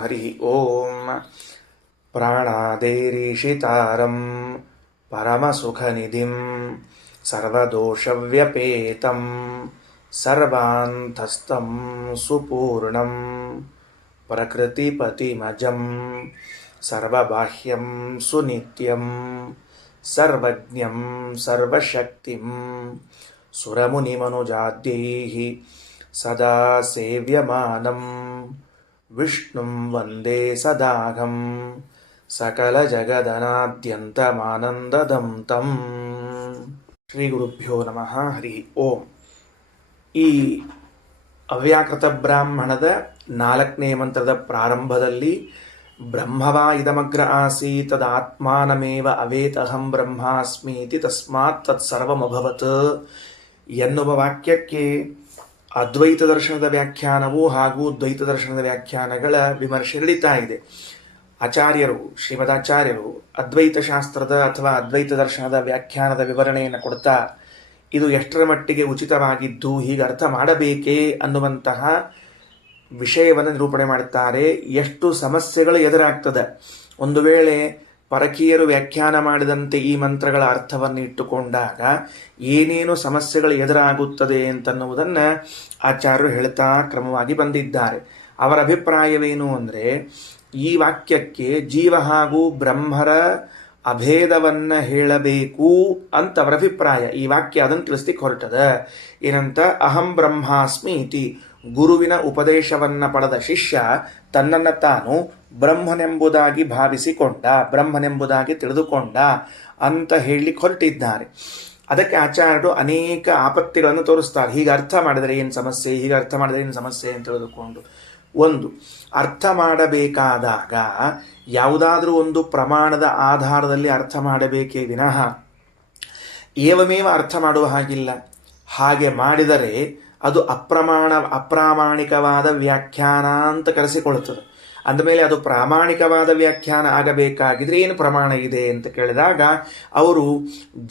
ಹರಿ ಓಂ. ಪ್ರಾಣಾದೇರೀಶಿತಾರಂ ಪರಮಸುಖನಿಧಿಂ ಸರ್ವದೋಷವ್ಯಪೇತಂ ಸರ್ವಾಂತಸ್ಥಂ ಸುಪೂರ್ಣಂ ಪ್ರಕೃತಿಪತಿಮಜಂ ಸರ್ವಬಾಹ್ಯಂ ಸುನಿತ್ಯಂ ಸರ್ವಜ್ಞಂ ಸರ್ವಶಕ್ತಿಂ ಸುರಮುನಿಮನುಜಾದ್ಯೈಃ ಸದಾ ಸೇವ್ಯಮಾನಂ ವಿಷ್ಣುಂ ವಂದೇ ಸದಾಘಂ ಸಕಲಜಗದನಾದ್ಯಂತಮಾನಂದದಂ ತಂ. ಶ್ರೀ ಗುರುಭ್ಯೋ ನಮಃ. ಹರಿ ಓಂ. ಈ ಅವ್ಯಾಕೃತ ಬ್ರಾಹ್ಮಣದ 4ನೇ ಮಂತ್ರದ ಪ್ರಾರಂಭದಲ್ಲಿ ಬ್ರಹ್ಮವಾ ಇದಮಗ್ರ ಆಸೀತ್ ತದಾತ್ಮಾನಮೇವ ಅವೇತಹಂ ಬ್ರಹ್ಮಾಸ್ಮೀತಿ ತಸ್ಮಾತ್ ತತ್ಸರ್ವಮಭವತ್ ಎನ್ನುವ ವಾಕ್ಯಕ್ಕೆ ಅದ್ವೈತ ದರ್ಶನದ ವ್ಯಾಖ್ಯಾನವು ಹಾಗೂ ದ್ವೈತ ದರ್ಶನದ ವ್ಯಾಖ್ಯಾನಗಳ ವಿಮರ್ಶೆ ನಡೀತಾ ಇದೆ. ಆಚಾರ್ಯರು, ಶ್ರೀಮದಾಚಾರ್ಯರು ಅದ್ವೈತ ಶಾಸ್ತ್ರದ ಅಥವಾ ಅದ್ವೈತ ದರ್ಶನದ ವ್ಯಾಖ್ಯಾನದ ವಿವರಣೆಯನ್ನು ಕೊಡ್ತಾ ಇದು ಎಷ್ಟರ ಮಟ್ಟಿಗೆ ಉಚಿತವಾಗಿದ್ದು, ಹೀಗೆ ಅರ್ಥ ಮಾಡಬೇಕೇ ಅನ್ನುವಂತಹ ವಿಷಯವನ್ನು ನಿರೂಪಣೆ ಮಾಡುತ್ತಾರೆ. ಎಷ್ಟು ಸಮಸ್ಯೆಗಳು ಎದುರಾಗ್ತದೆ ಒಂದು ವೇಳೆ ಪರಕೀಯರು ವ್ಯಾಖ್ಯಾನ ಮಾಡಿದಂತೆ ಈ ಮಂತ್ರಗಳ ಅರ್ಥವನ್ನು ಇಟ್ಟುಕೊಂಡಾಗ ಏನೇನು ಸಮಸ್ಯೆಗಳು ಎದುರಾಗುತ್ತದೆ ಅಂತನ್ನುವುದನ್ನು ಆಚಾರ್ಯರು ಹೇಳ್ತಾ ಕ್ರಮವಾಗಿ ಬಂದಿದ್ದಾರೆ. ಅವರ ಅಭಿಪ್ರಾಯವೇನು ಅಂದರೆ, ಈ ವಾಕ್ಯಕ್ಕೆ ಜೀವ ಹಾಗೂ ಬ್ರಹ್ಮರ ಅಭೇದವನ್ನು ಹೇಳಬೇಕು ಅಂತ ಅವರ ಅಭಿಪ್ರಾಯ. ಈ ವಾಕ್ಯ ಅದನ್ನು ತಿಳಿಸ್ಲಿಕ್ಕೆ ಹೊರಟದ. ಏನಂತ, ಅಹಂ ಬ್ರಹ್ಮಾಸ್ಮಿ ಇತಿ ಗುರುವಿನ ಉಪದೇಶವನ್ನು ಪಡೆದ ಶಿಷ್ಯ ತನ್ನನ್ನು ತಾನು ಬ್ರಹ್ಮನೆಂಬುದಾಗಿ ಭಾವಿಸಿಕೊಂಡ, ಬ್ರಹ್ಮನೆಂಬುದಾಗಿ ತಿಳಿದುಕೊಂಡ ಅಂತ ಹೇಳಲಿಕ್ಕೆ ಹೊರಟಿದ್ದಾರೆ. ಅದಕ್ಕೆ ಆಚಾರ್ಯರು ಅನೇಕ ಆಪತ್ತಿಗಳನ್ನು ತೋರಿಸ್ತಾರೆ. ಹೀಗೆ ಅರ್ಥ ಮಾಡಿದರೆ ಏನು ಸಮಸ್ಯೆ, ಹೀಗೆ ಅರ್ಥ ಮಾಡಿದರೆ ಏನು ಸಮಸ್ಯೆ ಅಂತ ತಿಳಿದುಕೊಂಡು, ಒಂದು, ಅರ್ಥ ಮಾಡಬೇಕಾದಾಗ ಯಾವುದಾದ್ರೂ ಒಂದು ಪ್ರಮಾಣದ ಆಧಾರದಲ್ಲಿ ಅರ್ಥ ಮಾಡಬೇಕೇ ವಿನಃ ಏವಮೇವ ಅರ್ಥ ಮಾಡುವ ಹಾಗಿಲ್ಲ. ಹಾಗೆ ಮಾಡಿದರೆ ಅದು ಅಪ್ರಾಮಾಣಿಕವಾದ ವ್ಯಾಖ್ಯಾನ ಅಂತ ಕರೆಸಿಕೊಳ್ಳುತ್ತದೆ. ಅಂದಮೇಲೆ ಅದು ಪ್ರಾಮಾಣಿಕವಾದ ವ್ಯಾಖ್ಯಾನ ಆಗಬೇಕಾಗಿದ್ರೆ ಏನು ಪ್ರಮಾಣ ಇದೆ ಅಂತ ಕೇಳಿದಾಗ ಅವರು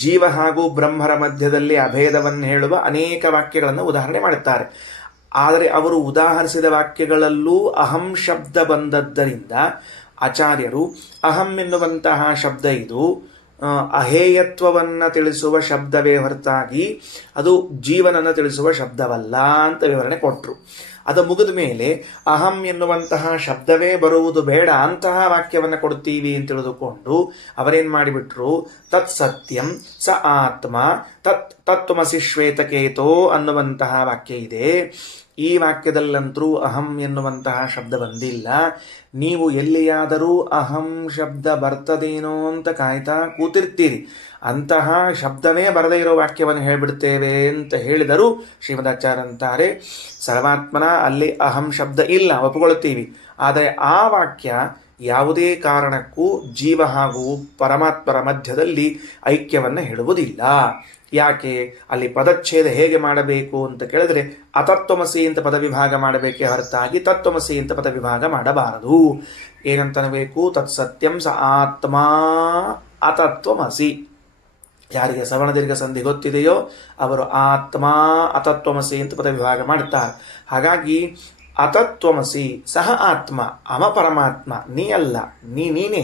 ಜೀವ ಹಾಗೂ ಬ್ರಹ್ಮರ ಮಧ್ಯದಲ್ಲಿ ಅಭೇದವನ್ನು ಹೇಳುವ ಅನೇಕ ವಾಕ್ಯಗಳನ್ನು ಉದಾಹರಣೆ ಮಾಡುತ್ತಾರೆ. ಆದರೆ ಅವರು ಉದಾಹರಿಸಿದ ವಾಕ್ಯಗಳಲ್ಲೂ ಅಹಂ ಶಬ್ದ ಬಂದದ್ದರಿಂದ ಆಚಾರ್ಯರು ಅಹಂ ಎನ್ನುವಂತಹ ಶಬ್ದ ಇದು ಅಹೇಯತ್ವವನ್ನು ತಿಳಿಸುವ ಶಬ್ದವೇ ಹೊರತಾಗಿ ಅದು ಜೀವನನ್ನು ತಿಳಿಸುವ ಶಬ್ದವಲ್ಲ ಅಂತ ವಿವರಣೆ ಕೊಟ್ಟರು. ಅದು ಮುಗಿದ ಮೇಲೆ ಅಹಂ ಎನ್ನುವಂತಹ ಶಬ್ದವೇ ಬರುವುದು ಬೇಡ, ಅಂತಹ ವಾಕ್ಯವನ್ನು ಕೊಡ್ತೀವಿ ಅಂತ ತಿಳಿದುಕೊಂಡು ಅವರೇನು ಮಾಡಿಬಿಟ್ರು, ತತ್ ಸತ್ಯಂ ಸ ಆತ್ಮ ತತ್ವಮಸಿ ಶ್ವೇತಕೇತೋ ಅನ್ನುವಂತಹ ವಾಕ್ಯ ಇದೆ. ಈ ವಾಕ್ಯದಲ್ಲಂತರೂ ಅಹಂ ಎನ್ನುವಂತಹ ಶಬ್ದ ಬಂದಿಲ್ಲ. ನೀವು ಎಲ್ಲಿಯಾದರೂ ಅಹಂ ಶಬ್ದ ಬರ್ತದೇನೋ ಅಂತ ಕಾಯ್ತಾ ಕೂತಿರ್ತೀರಿ. ಅಂತಹ ಶಬ್ದವೇ ಬರದೇ ಇರೋ ವಾಕ್ಯವನ್ನು ಹೇಳಿಬಿಡ್ತೇವೆ ಅಂತ ಹೇಳಿದರು. ಶ್ರೀಮದಾಚಾರ್ಯ ಅಂತಾರೆ, ಸರ್ವಾತ್ಮನ ಅಲ್ಲಿ ಅಹಂ ಶಬ್ದ ಇಲ್ಲ, ಒಪ್ಪಿಕೊಳ್ಳುತ್ತೀವಿ. ಆದರೆ ಆ ವಾಕ್ಯ ಯಾವುದೇ ಕಾರಣಕ್ಕೂ ಜೀವ ಹಾಗೂ ಪರಮಾತ್ಮರ ಮಧ್ಯದಲ್ಲಿ ಐಕ್ಯವನ್ನು ಹೇಳುವುದಿಲ್ಲ. ಯಾಕೆ? ಅಲ್ಲಿ ಪದಚ್ಛೇದ ಹೇಗೆ ಮಾಡಬೇಕು ಅಂತ ಕೇಳಿದ್ರೆ ಅತತ್ವಮಸಿ ಅಂತ ಪದವಿಭಾಗ ಮಾಡಬೇಕೇ ಹೊರತಾಗಿ ತತ್ವಮಸಿ ಅಂತ ಪದವಿಭಾಗ ಮಾಡಬಾರದು. ಏನಂತನಬೇಕು? ತತ್ಸತ್ಯಂ ಸ ಆತ್ಮ ಅತತ್ವಮಸಿ. ಯಾರಿಗೆ ಸವರ್ಣ ದೀರ್ಘ ಸಂಧಿ ಗೊತ್ತಿದೆಯೋ ಅವರು ಆತ್ಮ ಅತತ್ವಮಸಿ ಅಂತ ಪದವಿಭಾಗ ಮಾಡ್ತಾರೆ. ಹಾಗಾಗಿ ಅತತ್ವಮಸಿ ಸಹ ಆತ್ಮ, ಅಮ ಪರಮಾತ್ಮ, ನೀ ಅಲ್ಲ, ನೀನೇ.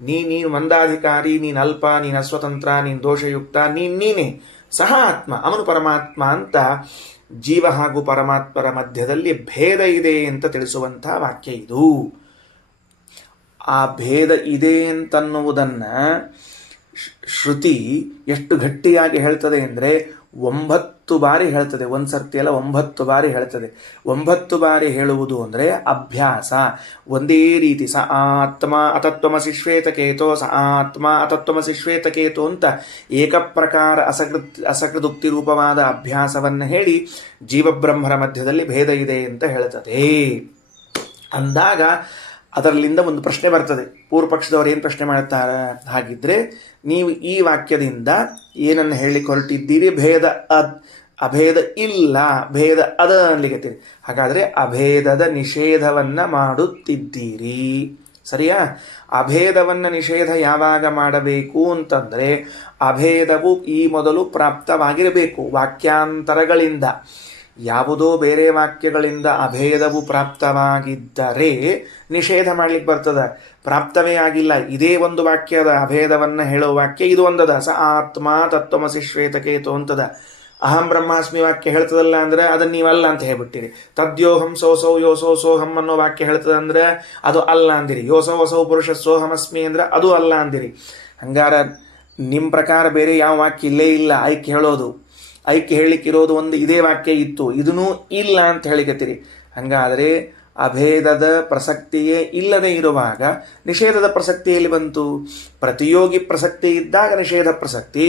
ನೀನು ಮಂದಾಧಿಕಾರಿ, ನೀನು ಅಲ್ಪ, ನೀನು ಅಸ್ವತಂತ್ರ, ನೀನು ದೋಷಯುಕ್ತ, ನೀನೇ ಸಹ ಆತ್ಮ, ಅವನು ಪರಮಾತ್ಮ ಅಂತ ಜೀವ ಹಾಗೂ ಪರಮಾತ್ಮರ ಮಧ್ಯದಲ್ಲಿ ಭೇದ ಇದೆ ಅಂತ ತಿಳಿಸುವಂತಹ ವಾಕ್ಯ ಇದು. ಆ ಭೇದ ಇದೆ ಅಂತನ್ನುವುದನ್ನು ಶ್ರುತಿ ಎಷ್ಟು ಗಟ್ಟಿಯಾಗಿ ಹೇಳ್ತದೆ ಅಂದರೆ 9 ಬಾರಿ ಹೇಳ್ತದೆ. ಒಂದು ಸರ್ತಿ ಅಲ್ಲ, 9 ಬಾರಿ ಹೇಳ್ತದೆ. 9 ಬಾರಿ ಹೇಳುವುದು ಅಂದರೆ ಅಭ್ಯಾಸ. ಒಂದೇ ರೀತಿ ಸ ಆತ್ಮ ಅತತ್ವಮಸಿ ಶ್ವೇತಕೇತೋ, ಸ ಆತ್ಮ ಅತತ್ವಮಸಿ ಶ್ವೇತಕೇತೋ ಅಂತ ಏಕಪ್ರಕಾರ ಅಸಕೃದುಕ್ತಿ ರೂಪವಾದ ಅಭ್ಯಾಸವನ್ನು ಹೇಳಿ ಜೀವಬ್ರಹ್ಮರ ಮಧ್ಯದಲ್ಲಿ ಭೇದ ಇದೆ ಅಂತ ಹೇಳ್ತದೆ. ಅಂದಾಗ ಅದರಲ್ಲಿಂದ ಒಂದು ಪ್ರಶ್ನೆ ಬರ್ತದೆ. ಪೂರ್ವ ಪಕ್ಷದವರು ಏನು ಪ್ರಶ್ನೆ ಮಾಡುತ್ತಾರೆ? ಹಾಗಿದ್ರೆ ನೀವು ಈ ವಾಕ್ಯದಿಂದ ಏನನ್ನು ಹೇಳಲಿಕ್ಕೆ ಹೊರಟಿದ್ದೀರಿ? ಅಭೇದ ಇಲ್ಲ, ಭೇದ ಅದ ಅನ್ಲಿಕ್ಕೆ. ಹಾಗಾದರೆ ಅಭೇದದ ನಿಷೇಧವನ್ನು ಮಾಡುತ್ತಿದ್ದೀರಿ, ಸರಿಯಾ? ಅಭೇದವನ್ನು ನಿಷೇಧ ಯಾವಾಗ ಮಾಡಬೇಕು ಅಂತಂದರೆ ಅಭೇದವು ಈ ಮೊದಲು ಪ್ರಾಪ್ತವಾಗಿರಬೇಕು ವಾಕ್ಯಾಂತರಗಳಿಂದ. ಯಾವುದೋ ಬೇರೆ ವಾಕ್ಯಗಳಿಂದ ಅಭೇದವು ಪ್ರಾಪ್ತವಾಗಿದ್ದರೆ ನಿಷೇಧ ಮಾಡ್ಲಿಕ್ಕೆ ಬರ್ತದೆ. ಪ್ರಾಪ್ತವೇ ಆಗಿಲ್ಲ, ಇದೇ ಒಂದು ವಾಕ್ಯದ ಅಭೇದವನ್ನು ಹೇಳೋ ವಾಕ್ಯ ಇದು ಒಂದದ. ಸ ಆತ್ಮ ತತ್ವಮಸಿ ಶ್ವೇತಕೇತು ಅಂತದ. ಅಹಂ ಬ್ರಹ್ಮಾಸ್ಮಿ ವಾಕ್ಯ ಹೇಳ್ತದಲ್ಲ ಅಂದ್ರೆ ಅದನ್ನ ನೀವಲ್ಲ ಅಂತ ಹೇಳ್ಬಿಟ್ಟಿರಿ. ತದ್ಯೋಹಂ ಸೋಸೌ ಯೋಸೋ ಸೋಹಂ ಅನ್ನೋ ವಾಕ್ಯ ಹೇಳ್ತದ ಅಂದ್ರೆ ಅದು ಅಲ್ಲ ಅಂದಿರಿ. ಯೋಸೋ ವಸೌ ಪುರುಷ ಸೋಹಮಸ್ಮಿ ಅಂದ್ರೆ ಅದು ಅಲ್ಲ ಅಂದಿರಿ. ಹಂಗಾರ ನಿಮ್ಮ ಪ್ರಕಾರ ಬೇರೆ ಯಾವ ವಾಕ್ಯ ಇಲ್ಲೇ ಇಲ್ಲ ಐಕ್ಯ ಹೇಳೋದು. ಐಕ್ಯ ಹೇಳಲಿಕ್ಕಿರೋದು ಒಂದು ಇದೇ ವಾಕ್ಯ ಇತ್ತು, ಇದನ್ನೂ ಇಲ್ಲ ಅಂತ ಹೇಳಿಕತ್ತೀರಿ. ಹಂಗಾದರೆ ಅಭೇದದ ಪ್ರಸಕ್ತಿಯೇ ಇಲ್ಲದೆ ಇರುವಾಗ ನಿಷೇಧದ ಪ್ರಸಕ್ತಿಯಲ್ಲಿ ಬಂತು. ಪ್ರತಿಯೋಗಿ ಪ್ರಸಕ್ತಿ ಇದ್ದಾಗ ನಿಷೇಧ ಪ್ರಸಕ್ತಿ.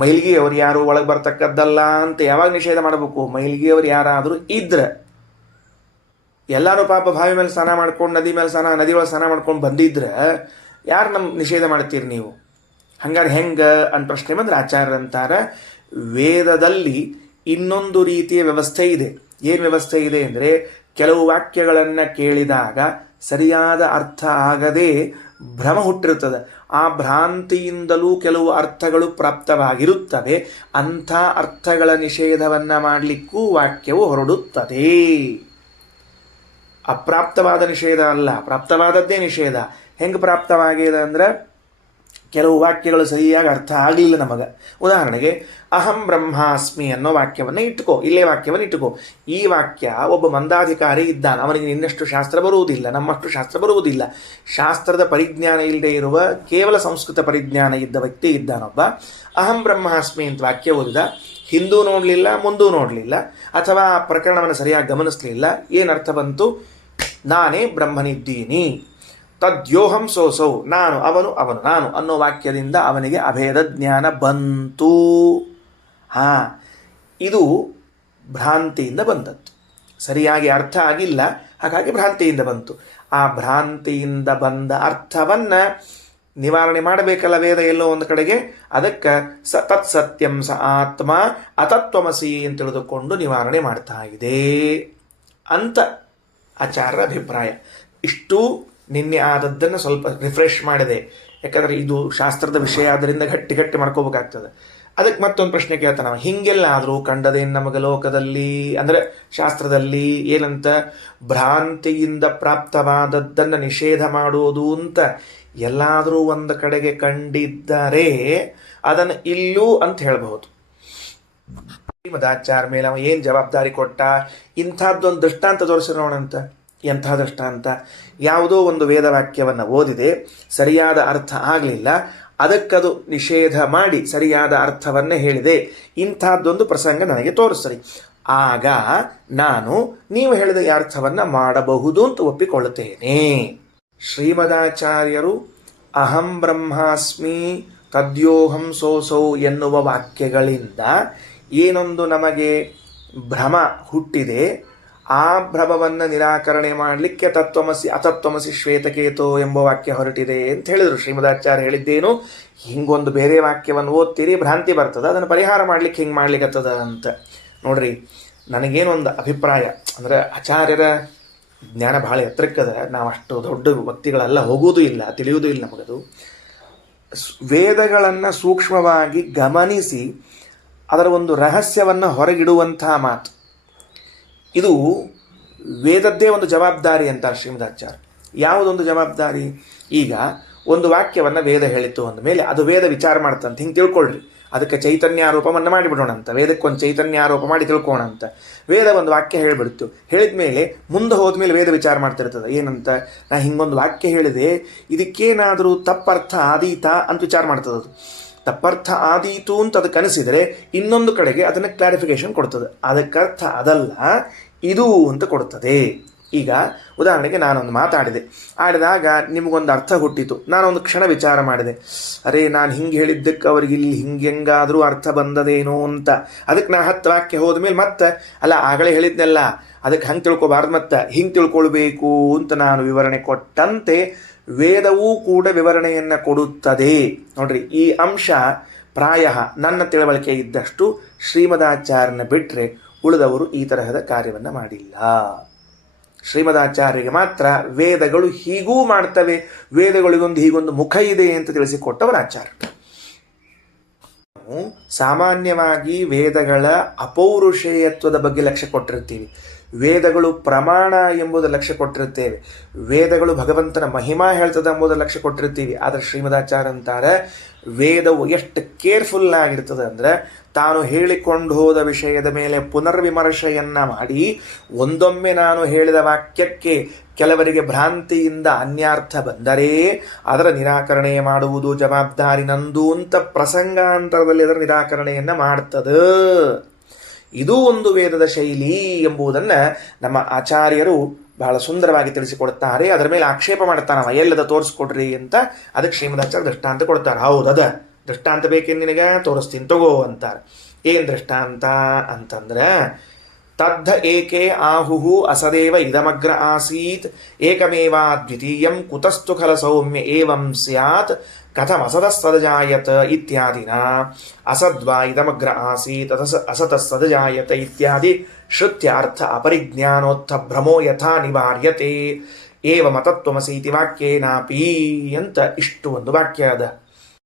ಮೈಲ್ಗಿಯವರು ಯಾರು ಒಳಗೆ ಬರ್ತಕ್ಕದ್ದಲ್ಲ ಅಂತ ಯಾವಾಗ ನಿಷೇಧ ಮಾಡಬೇಕು? ಮೈಲ್ಗಿಯವರು ಯಾರಾದರೂ ಇದ್ರೆ. ಎಲ್ಲರೂ ಪಾಪ ಬಾವಿ ಮೇಲೆ ಸ್ನಾನ ಮಾಡ್ಕೊಂಡು ನದಿ ಒಳಗೆ ಸ್ನಾನ ಮಾಡ್ಕೊಂಡು ಬಂದಿದ್ರೆ ಯಾರು ನಮ್ಮ ನಿಷೇಧ ಮಾಡ್ತೀರಿ ನೀವು? ಹಂಗಾರೆ ಹೆಂಗೆ ಅಂತ ಪ್ರಶ್ನೆ ಬಂದ್ರೆ ಆಚಾರ್ಯರಂತಾರ, ವೇದದಲ್ಲಿ ಇನ್ನೊಂದು ರೀತಿಯ ವ್ಯವಸ್ಥೆ ಇದೆ. ಏನು ವ್ಯವಸ್ಥೆ ಇದೆ ಅಂದರೆ, ಕೆಲವು ವಾಕ್ಯಗಳನ್ನು ಕೇಳಿದಾಗ ಸರಿಯಾದ ಅರ್ಥ ಆಗದೆ ಭ್ರಮ ಹುಟ್ಟಿರುತ್ತದೆ. ಆ ಭ್ರಾಂತಿಯಿಂದಲೂ ಕೆಲವು ಅರ್ಥಗಳು ಪ್ರಾಪ್ತವಾಗಿರುತ್ತವೆ. ಅಂಥ ಅರ್ಥಗಳ ನಿಷೇಧವನ್ನು ಮಾಡಲಿಕ್ಕೂ ವಾಕ್ಯವು ಹೊರಡುತ್ತದೆ. ಅಪ್ರಾಪ್ತವಾದ ನಿಷೇಧ ಅಲ್ಲ, ಪ್ರಾಪ್ತವಾದದ್ದೇ ನಿಷೇಧ. ಹೆಂಗೆ ಪ್ರಾಪ್ತವಾಗಿದೆ ಅಂದ್ರೆ, ಕೆಲವು ವಾಕ್ಯಗಳು ಸರಿಯಾಗಿ ಅರ್ಥ ಆಗಲಿಲ್ಲ ನಮಗೆ. ಉದಾಹರಣೆಗೆ ಅಹಂ ಬ್ರಹ್ಮಾಸ್ಮಿ ಅನ್ನೋ ವಾಕ್ಯವನ್ನು ಇಟ್ಟುಕೋ, ಇಲ್ಲೇ ವಾಕ್ಯವನ್ನು ಇಟ್ಟುಕೋ. ಈ ವಾಕ್ಯ ಒಬ್ಬ ಮಂದಾಧಿಕಾರಿ ಇದ್ದಾನೆ, ಅವನಿಗೆ ನಿನ್ನಷ್ಟು ಶಾಸ್ತ್ರ ಬರುವುದಿಲ್ಲ, ನಮ್ಮಷ್ಟು ಶಾಸ್ತ್ರ ಬರುವುದಿಲ್ಲ. ಶಾಸ್ತ್ರದ ಪರಿಜ್ಞಾನ ಇಲ್ಲದೆ ಇರುವ ಕೇವಲ ಸಂಸ್ಕೃತ ಪರಿಜ್ಞಾನ ಇದ್ದ ವ್ಯಕ್ತಿ ಇದ್ದಾನೊಬ್ಬ. ಅಹಂ ಬ್ರಹ್ಮಾಸ್ಮಿ ಅಂತ ವಾಕ್ಯ ಓದಿದ, ಹಿಂದೂ ನೋಡಲಿಲ್ಲ, ಮುಂದೂ ನೋಡಲಿಲ್ಲ, ಅಥವಾ ಪ್ರಕರಣವನ್ನು ಸರಿಯಾಗಿ ಗಮನಿಸಲಿಲ್ಲ. ಏನರ್ಥ ಬಂತು? ನಾನೇ ಬ್ರಹ್ಮನಿದ್ದೀನಿ. ತದ್ಯೋಹಂ ಸೋಸೌ, ನಾನು ಅವನು ಅವನು ನಾನು ಅನ್ನೋ ವಾಕ್ಯದಿಂದ ಅವನಿಗೆ ಅಭೇದ ಜ್ಞಾನ ಬಂತು. ಇದು ಭ್ರಾಂತಿಯಿಂದ ಬಂದದ್ದು, ಸರಿಯಾಗಿ ಅರ್ಥ ಆಗಿಲ್ಲ, ಹಾಗಾಗಿ ಭ್ರಾಂತಿಯಿಂದ ಬಂತು. ಆ ಭ್ರಾಂತಿಯಿಂದ ಬಂದ ಅರ್ಥವನ್ನು ನಿವಾರಣೆ ಮಾಡಬೇಕಲ್ಲ ವೇದ ಎಲ್ಲೋ ಒಂದು ಕಡೆಗೆ. ಅದಕ್ಕೆ ತತ್ಸತ್ಯಂ ಸ ಆತ್ಮ ಅತತ್ವಮಸಿ ಅಂತ ತಿಳಿದುಕೊಂಡು ನಿವಾರಣೆ ಮಾಡ್ತಾ ಇದೆ ಅಂತ ಆಚಾರ್ಯರ ಅಭಿಪ್ರಾಯ. ಇಷ್ಟು ನಿನ್ನೆ ಆದದ್ದನ್ನು ಸ್ವಲ್ಪ ರಿಫ್ರೆಶ್ ಮಾಡಿದೆ, ಯಾಕಂದರೆ ಇದು ಶಾಸ್ತ್ರದ ವಿಷಯ ಆದ್ದರಿಂದ ಗಟ್ಟಿ ಮಾಡ್ಕೋಬೇಕಾಗ್ತದೆ. ಅದಕ್ಕೆ ಮತ್ತೊಂದು ಪ್ರಶ್ನೆ ಕೇಳ್ತಾನೆ ನಾವು, ಹಿಂಗೆಲ್ಲಾದರೂ ಕಂಡದೇನು ನಮಗೆ ಲೋಕದಲ್ಲಿ ಅಂದರೆ ಶಾಸ್ತ್ರದಲ್ಲಿ ಏನಂತ? ಭ್ರಾಂತಿಯಿಂದ ಪ್ರಾಪ್ತವಾದದ್ದನ್ನು ನಿಷೇಧ ಮಾಡುವುದು ಅಂತ ಎಲ್ಲಾದರೂ ಒಂದು ಕಡೆಗೆ ಕಂಡಿದ್ದರೆ ಅದನ್ನು ಇಲ್ಲೂ ಅಂತ ಹೇಳಬಹುದು. ಶ್ರೀಮದಾಚಾರ್ಯ ಮೇಲೆ ಅವ ಏನು ಜವಾಬ್ದಾರಿ ಕೊಟ್ಟ? ಇಂಥದ್ದೊಂದು ದೃಷ್ಟಾಂತ ತೋರಿಸಿರೋಣಂತ. ಎಂಥ ದೃಷ್ಟಾಂತ? ಯಾವುದೋ ಒಂದು ವೇದವಾಕ್ಯವನ್ನು ಓದಿದೆ, ಸರಿಯಾದ ಅರ್ಥ ಆಗಲಿಲ್ಲ, ಅದಕ್ಕದು ನಿಷೇಧ ಮಾಡಿ ಸರಿಯಾದ ಅರ್ಥವನ್ನೇ ಹೇಳಿದೆ. ಇಂಥದ್ದೊಂದು ಪ್ರಸಂಗ ನನಗೆ ತೋರಿಸ್ರಿ. ಆಗ ನಾನು ನೀವು ಹೇಳಿದ ಅರ್ಥವನ್ನು ಮಾಡಬಹುದು ಅಂತ ಒಪ್ಪಿಕೊಳ್ಳುತ್ತೇನೆ. ಶ್ರೀಮದಾಚಾರ್ಯರು ಅಹಂ ಬ್ರಹ್ಮಾಸ್ಮಿ ತದ್ಯೋಹಂ ಸೋಸೌ ಎನ್ನುವ ವಾಕ್ಯಗಳಿಂದ ಏನೊಂದು ನಮಗೆ ಭ್ರಮ ಹುಟ್ಟಿದೆ, ಆ ಭ್ರಮವನ್ನು ನಿರಾಕರಣೆ ಮಾಡಲಿಕ್ಕೆ ತತ್ವಮಸಿ ಅತತ್ವಮಸಿ ಶ್ವೇತಕೇತು ಎಂಬ ವಾಕ್ಯ ಹೊರಟಿದೆ ಅಂತ ಹೇಳಿದರು. ಶ್ರೀಮದಾಚಾರ್ಯ ಹೇಳಿದ್ದೇನು, ಹಿಂಗೊಂದು ಬೇರೆ ವಾಕ್ಯವನ್ನು ಓದ್ತೀರಿ, ಭ್ರಾಂತಿ ಬರ್ತದೆ, ಅದನ್ನು ಪರಿಹಾರ ಮಾಡ್ಲಿಕ್ಕೆ ಹಿಂಗೆ ಮಾಡ್ಲಿಕ್ಕತ್ತದ ಅಂತ. ನೋಡ್ರಿ, ನನಗೇನೊಂದು ಅಭಿಪ್ರಾಯ ಅಂದರೆ, ಆಚಾರ್ಯರ ಜ್ಞಾನ ಭಾಳ ಎತ್ತರಕ್ಕದ, ನಾವು ಅಷ್ಟು ದೊಡ್ಡ ವ್ಯಕ್ತಿಗಳೆಲ್ಲ ಹೋಗುವುದೂ ಇಲ್ಲ, ತಿಳಿಯುವುದೂ ಇಲ್ಲ ನಮಗದು. ವೇದಗಳನ್ನು ಸೂಕ್ಷ್ಮವಾಗಿ ಗಮನಿಸಿ ಅದರ ಒಂದು ರಹಸ್ಯವನ್ನು ಹೊರಗಿಡುವಂತಹ ಮಾತು ಇದು. ವೇದದ್ದೇ ಒಂದು ಜವಾಬ್ದಾರಿ ಅಂತಾರೆ ಶ್ರೀಮದಾಚಾರ್ಯ. ಯಾವುದೊಂದು ಜವಾಬ್ದಾರಿ? ಈಗ ಒಂದು ವಾಕ್ಯವನ್ನು ವೇದ ಹೇಳಿತು ಅಂದ ಮೇಲೆ ಅದು ವೇದ ವಿಚಾರ ಮಾಡ್ತಂತ ಹಿಂಗೆ ತಿಳ್ಕೊಳ್ರಿ. ಅದಕ್ಕೆ ಚೈತನ್ಯಾರೋಪವನ್ನು ಮಾಡಿಬಿಡೋಣ ಅಂತ, ವೇದಕ್ಕೊಂದು ಚೈತನ್ಯಾರೋಪ ಮಾಡಿ ತಿಳ್ಕೋಣ ಅಂತ. ವೇದ ಒಂದು ವಾಕ್ಯ ಹೇಳಿಬಿಡ್ತು, ಹೇಳಿದ ಮೇಲೆ ಮುಂದೆ ಹೋದ್ಮೇಲೆ ವೇದ ವಿಚಾರ ಮಾಡ್ತಿರ್ತದೆ. ಏನಂತ? ನಾ ಹಿಂಗೊಂದು ವಾಕ್ಯ ಹೇಳಿದೆ, ಇದಕ್ಕೇನಾದರೂ ತಪ್ಪರ್ಥ ಆದೀತಾ ಅಂತ ವಿಚಾರ ಮಾಡ್ತದದು. ತಪ್ಪರ್ಥ ಆದೀತು ಅಂತ ಅದಕ್ಕೆ ಅನಿಸಿದರೆ ಇನ್ನೊಂದು ಕಡೆಗೆ ಅದನ್ನು ಕ್ಲಾರಿಫಿಕೇಶನ್ ಕೊಡ್ತದೆ. ಅದಕ್ಕರ್ಥ ಅದಲ್ಲ, ಇದು ಅಂತ ಕೊಡ್ತದೆ. ಈಗ ಉದಾಹರಣೆಗೆ ನಾನೊಂದು ಮಾತಾಡಿದೆ, ಆಡಿದಾಗ ನಿಮಗೊಂದು ಅರ್ಥ ಹುಟ್ಟಿತು, ನಾನೊಂದು ಕ್ಷಣ ವಿಚಾರ ಮಾಡಿದೆ, ಅರೇ ನಾನು ಹಿಂಗೆ ಹೇಳಿದ್ದಕ್ಕೆ ಅವ್ರಿಗೆ ಇಲ್ಲಿ ಹೆಂಗಾದರೂ ಅರ್ಥ ಬಂದದೇನೋ ಅಂತ. ಅದಕ್ಕೆ ನಾ 10 ವಾಕ್ಯ ಹೋದ್ಮೇಲೆ ಮತ್ತೆ ಅಲ್ಲ ಆಗಲೇ ಹೇಳಿದ್ನೆಲ್ಲ ಅದಕ್ಕೆ ಹಂಗೆ ತಿಳ್ಕೊಬಾರ್ದು, ಮತ್ತೆ ಹಿಂಗೆ ತಿಳ್ಕೊಳ್ಬೇಕು ಅಂತ ನಾನು ವಿವರಣೆ ಕೊಟ್ಟಂತೆ ವೇದವೂ ಕೂಡ ವಿವರಣೆಯನ್ನು ಕೊಡುತ್ತದೆ. ನೋಡ್ರಿ, ಈ ಅಂಶ ಪ್ರಾಯ ನನ್ನ ತಿಳುವಳಿಕೆ ಇದ್ದಷ್ಟು ಶ್ರೀಮದಾಚಾರ್ಯನ ಬಿಟ್ಟರೆ ಉಳಿದವರು ಈ ತರಹದ ಕಾರ್ಯವನ್ನು ಮಾಡಿಲ್ಲ. ಶ್ರೀಮದಾಚಾರ್ಯರಿಗೆ ಮಾತ್ರ ವೇದಗಳು ಹೀಗೂ ಮಾಡ್ತವೆ, ವೇದಗಳಿಗೊಂದು ಹೀಗೊಂದು ಮುಖ ಇದೆ ಅಂತ ತಿಳಿಸಿಕೊಟ್ಟವರ ಆಚಾರ್ಯ. ನಾವು ಸಾಮಾನ್ಯವಾಗಿ ವೇದಗಳ ಅಪೌರುಷೇಯತ್ವದ ಬಗ್ಗೆ ಲಕ್ಷ್ಯ ಕೊಟ್ಟಿರ್ತೀವಿ, ವೇದಗಳು ಪ್ರಮಾಣ ಎಂಬುದು ಲಕ್ಷ್ಯ ಕೊಟ್ಟಿರ್ತೇವೆ, ವೇದಗಳು ಭಗವಂತನ ಮಹಿಮಾ ಹೇಳ್ತದೆ ಎಂಬುದು ಲಕ್ಷ್ಯ ಕೊಟ್ಟಿರ್ತೀವಿ. ಆದರೆ ಶ್ರೀಮದಾಚಾರ್ಯ ಅಂತಾರೆ ವೇದವು ಎಷ್ಟು ಕೇರ್ಫುಲ್ ಆಗಿರ್ತದೆ ಅಂದರೆ ತಾನು ಹೇಳಿಕೊಂಡು ಹೋದ ವಿಷಯದ ಮೇಲೆ ಪುನರ್ವಿಮರ್ಶೆಯನ್ನ ಮಾಡಿ ಒಂದೊಮ್ಮೆ ನಾನು ಹೇಳಿದ ವಾಕ್ಯಕ್ಕೆ ಕೆಲವರಿಗೆ ಭ್ರಾಂತಿಯಿಂದ ಅನ್ಯಾರ್ಥ ಬಂದರೆ ಅದರ ನಿರಾಕರಣೆ ಮಾಡುವುದು ಜವಾಬ್ದಾರಿ ನಂದು ಅಂತ ಪ್ರಸಂಗಾಂತರದಲ್ಲಿ ಅದರ ನಿರಾಕರಣೆಯನ್ನ ಮಾಡ್ತದೆ. ಇದು ಒಂದು ವೇದದ ಶೈಲಿ ಎಂಬುದನ್ನು ನಮ್ಮ ಆಚಾರ್ಯರು ಬಹಳ ಸುಂದರವಾಗಿ ತಿಳಿಸಿಕೊಡ್ತಾರೆ. ಅದರ ಮೇಲೆ ಆಕ್ಷೇಪ ಮಾಡ್ತಾನವ, ಎಲ್ಲದ ತೋರಿಸ್ಕೊಡ್ರಿ ಅಂತ. ಅದಕ್ಕೆ ಶ್ರೀಮದಾಚಾರ್ಯ ದೃಷ್ಟಾಂತ ಕೊಡ್ತಾರೆ. ಹೌದದ ದೃಷ್ಟಾಂತ ಬೇಕೇನು ನಿನಗೆ, ತೋರಿಸ್ತೀನಿ ತಗೋ ಅಂತಾರೆ. ಏನ್ ದೃಷ್ಟಾಂತ ಅಂತಂದ್ರೆ, ತದ್ಧ ಏಕೆ ಆಹುಹು ಅಸದೇವ ಇದಮಗ್ರ ಆಸೀತ್ ಏಕಮೇವಾ ದ್ವಿತೀಯಂ ಕುತಸ್ತು ಖಲ ಸೌಮ್ಯ ಏವಂ ಸ್ಯಾತ್ ಕಥಮಸತಸ್ತದಜಾಯತ ಇತ್ಯಾದಿನ ಅಸದ್ವಾ ಇದಮಗ್ರ ಆಸೀತ್ ಅಸತಸ್ತದಜಾಯತ ಇತ್ಯಾದಿ ಶ್ರುತ್ಯಾರ್ಥ ಅಪರಿಜ್ಞಾನೋತ್ಥ ಭ್ರಮೋ ಯಥಾ ನಿವಾರ್ಯತೆ ಏವಮತತ್ವಮಸೀತಿ ವಾಕ್ಯೇನಾಪಿ ಅಂತ ಇಷ್ಟು ಒಂದು ವಾಕ್ಯ ಅದ.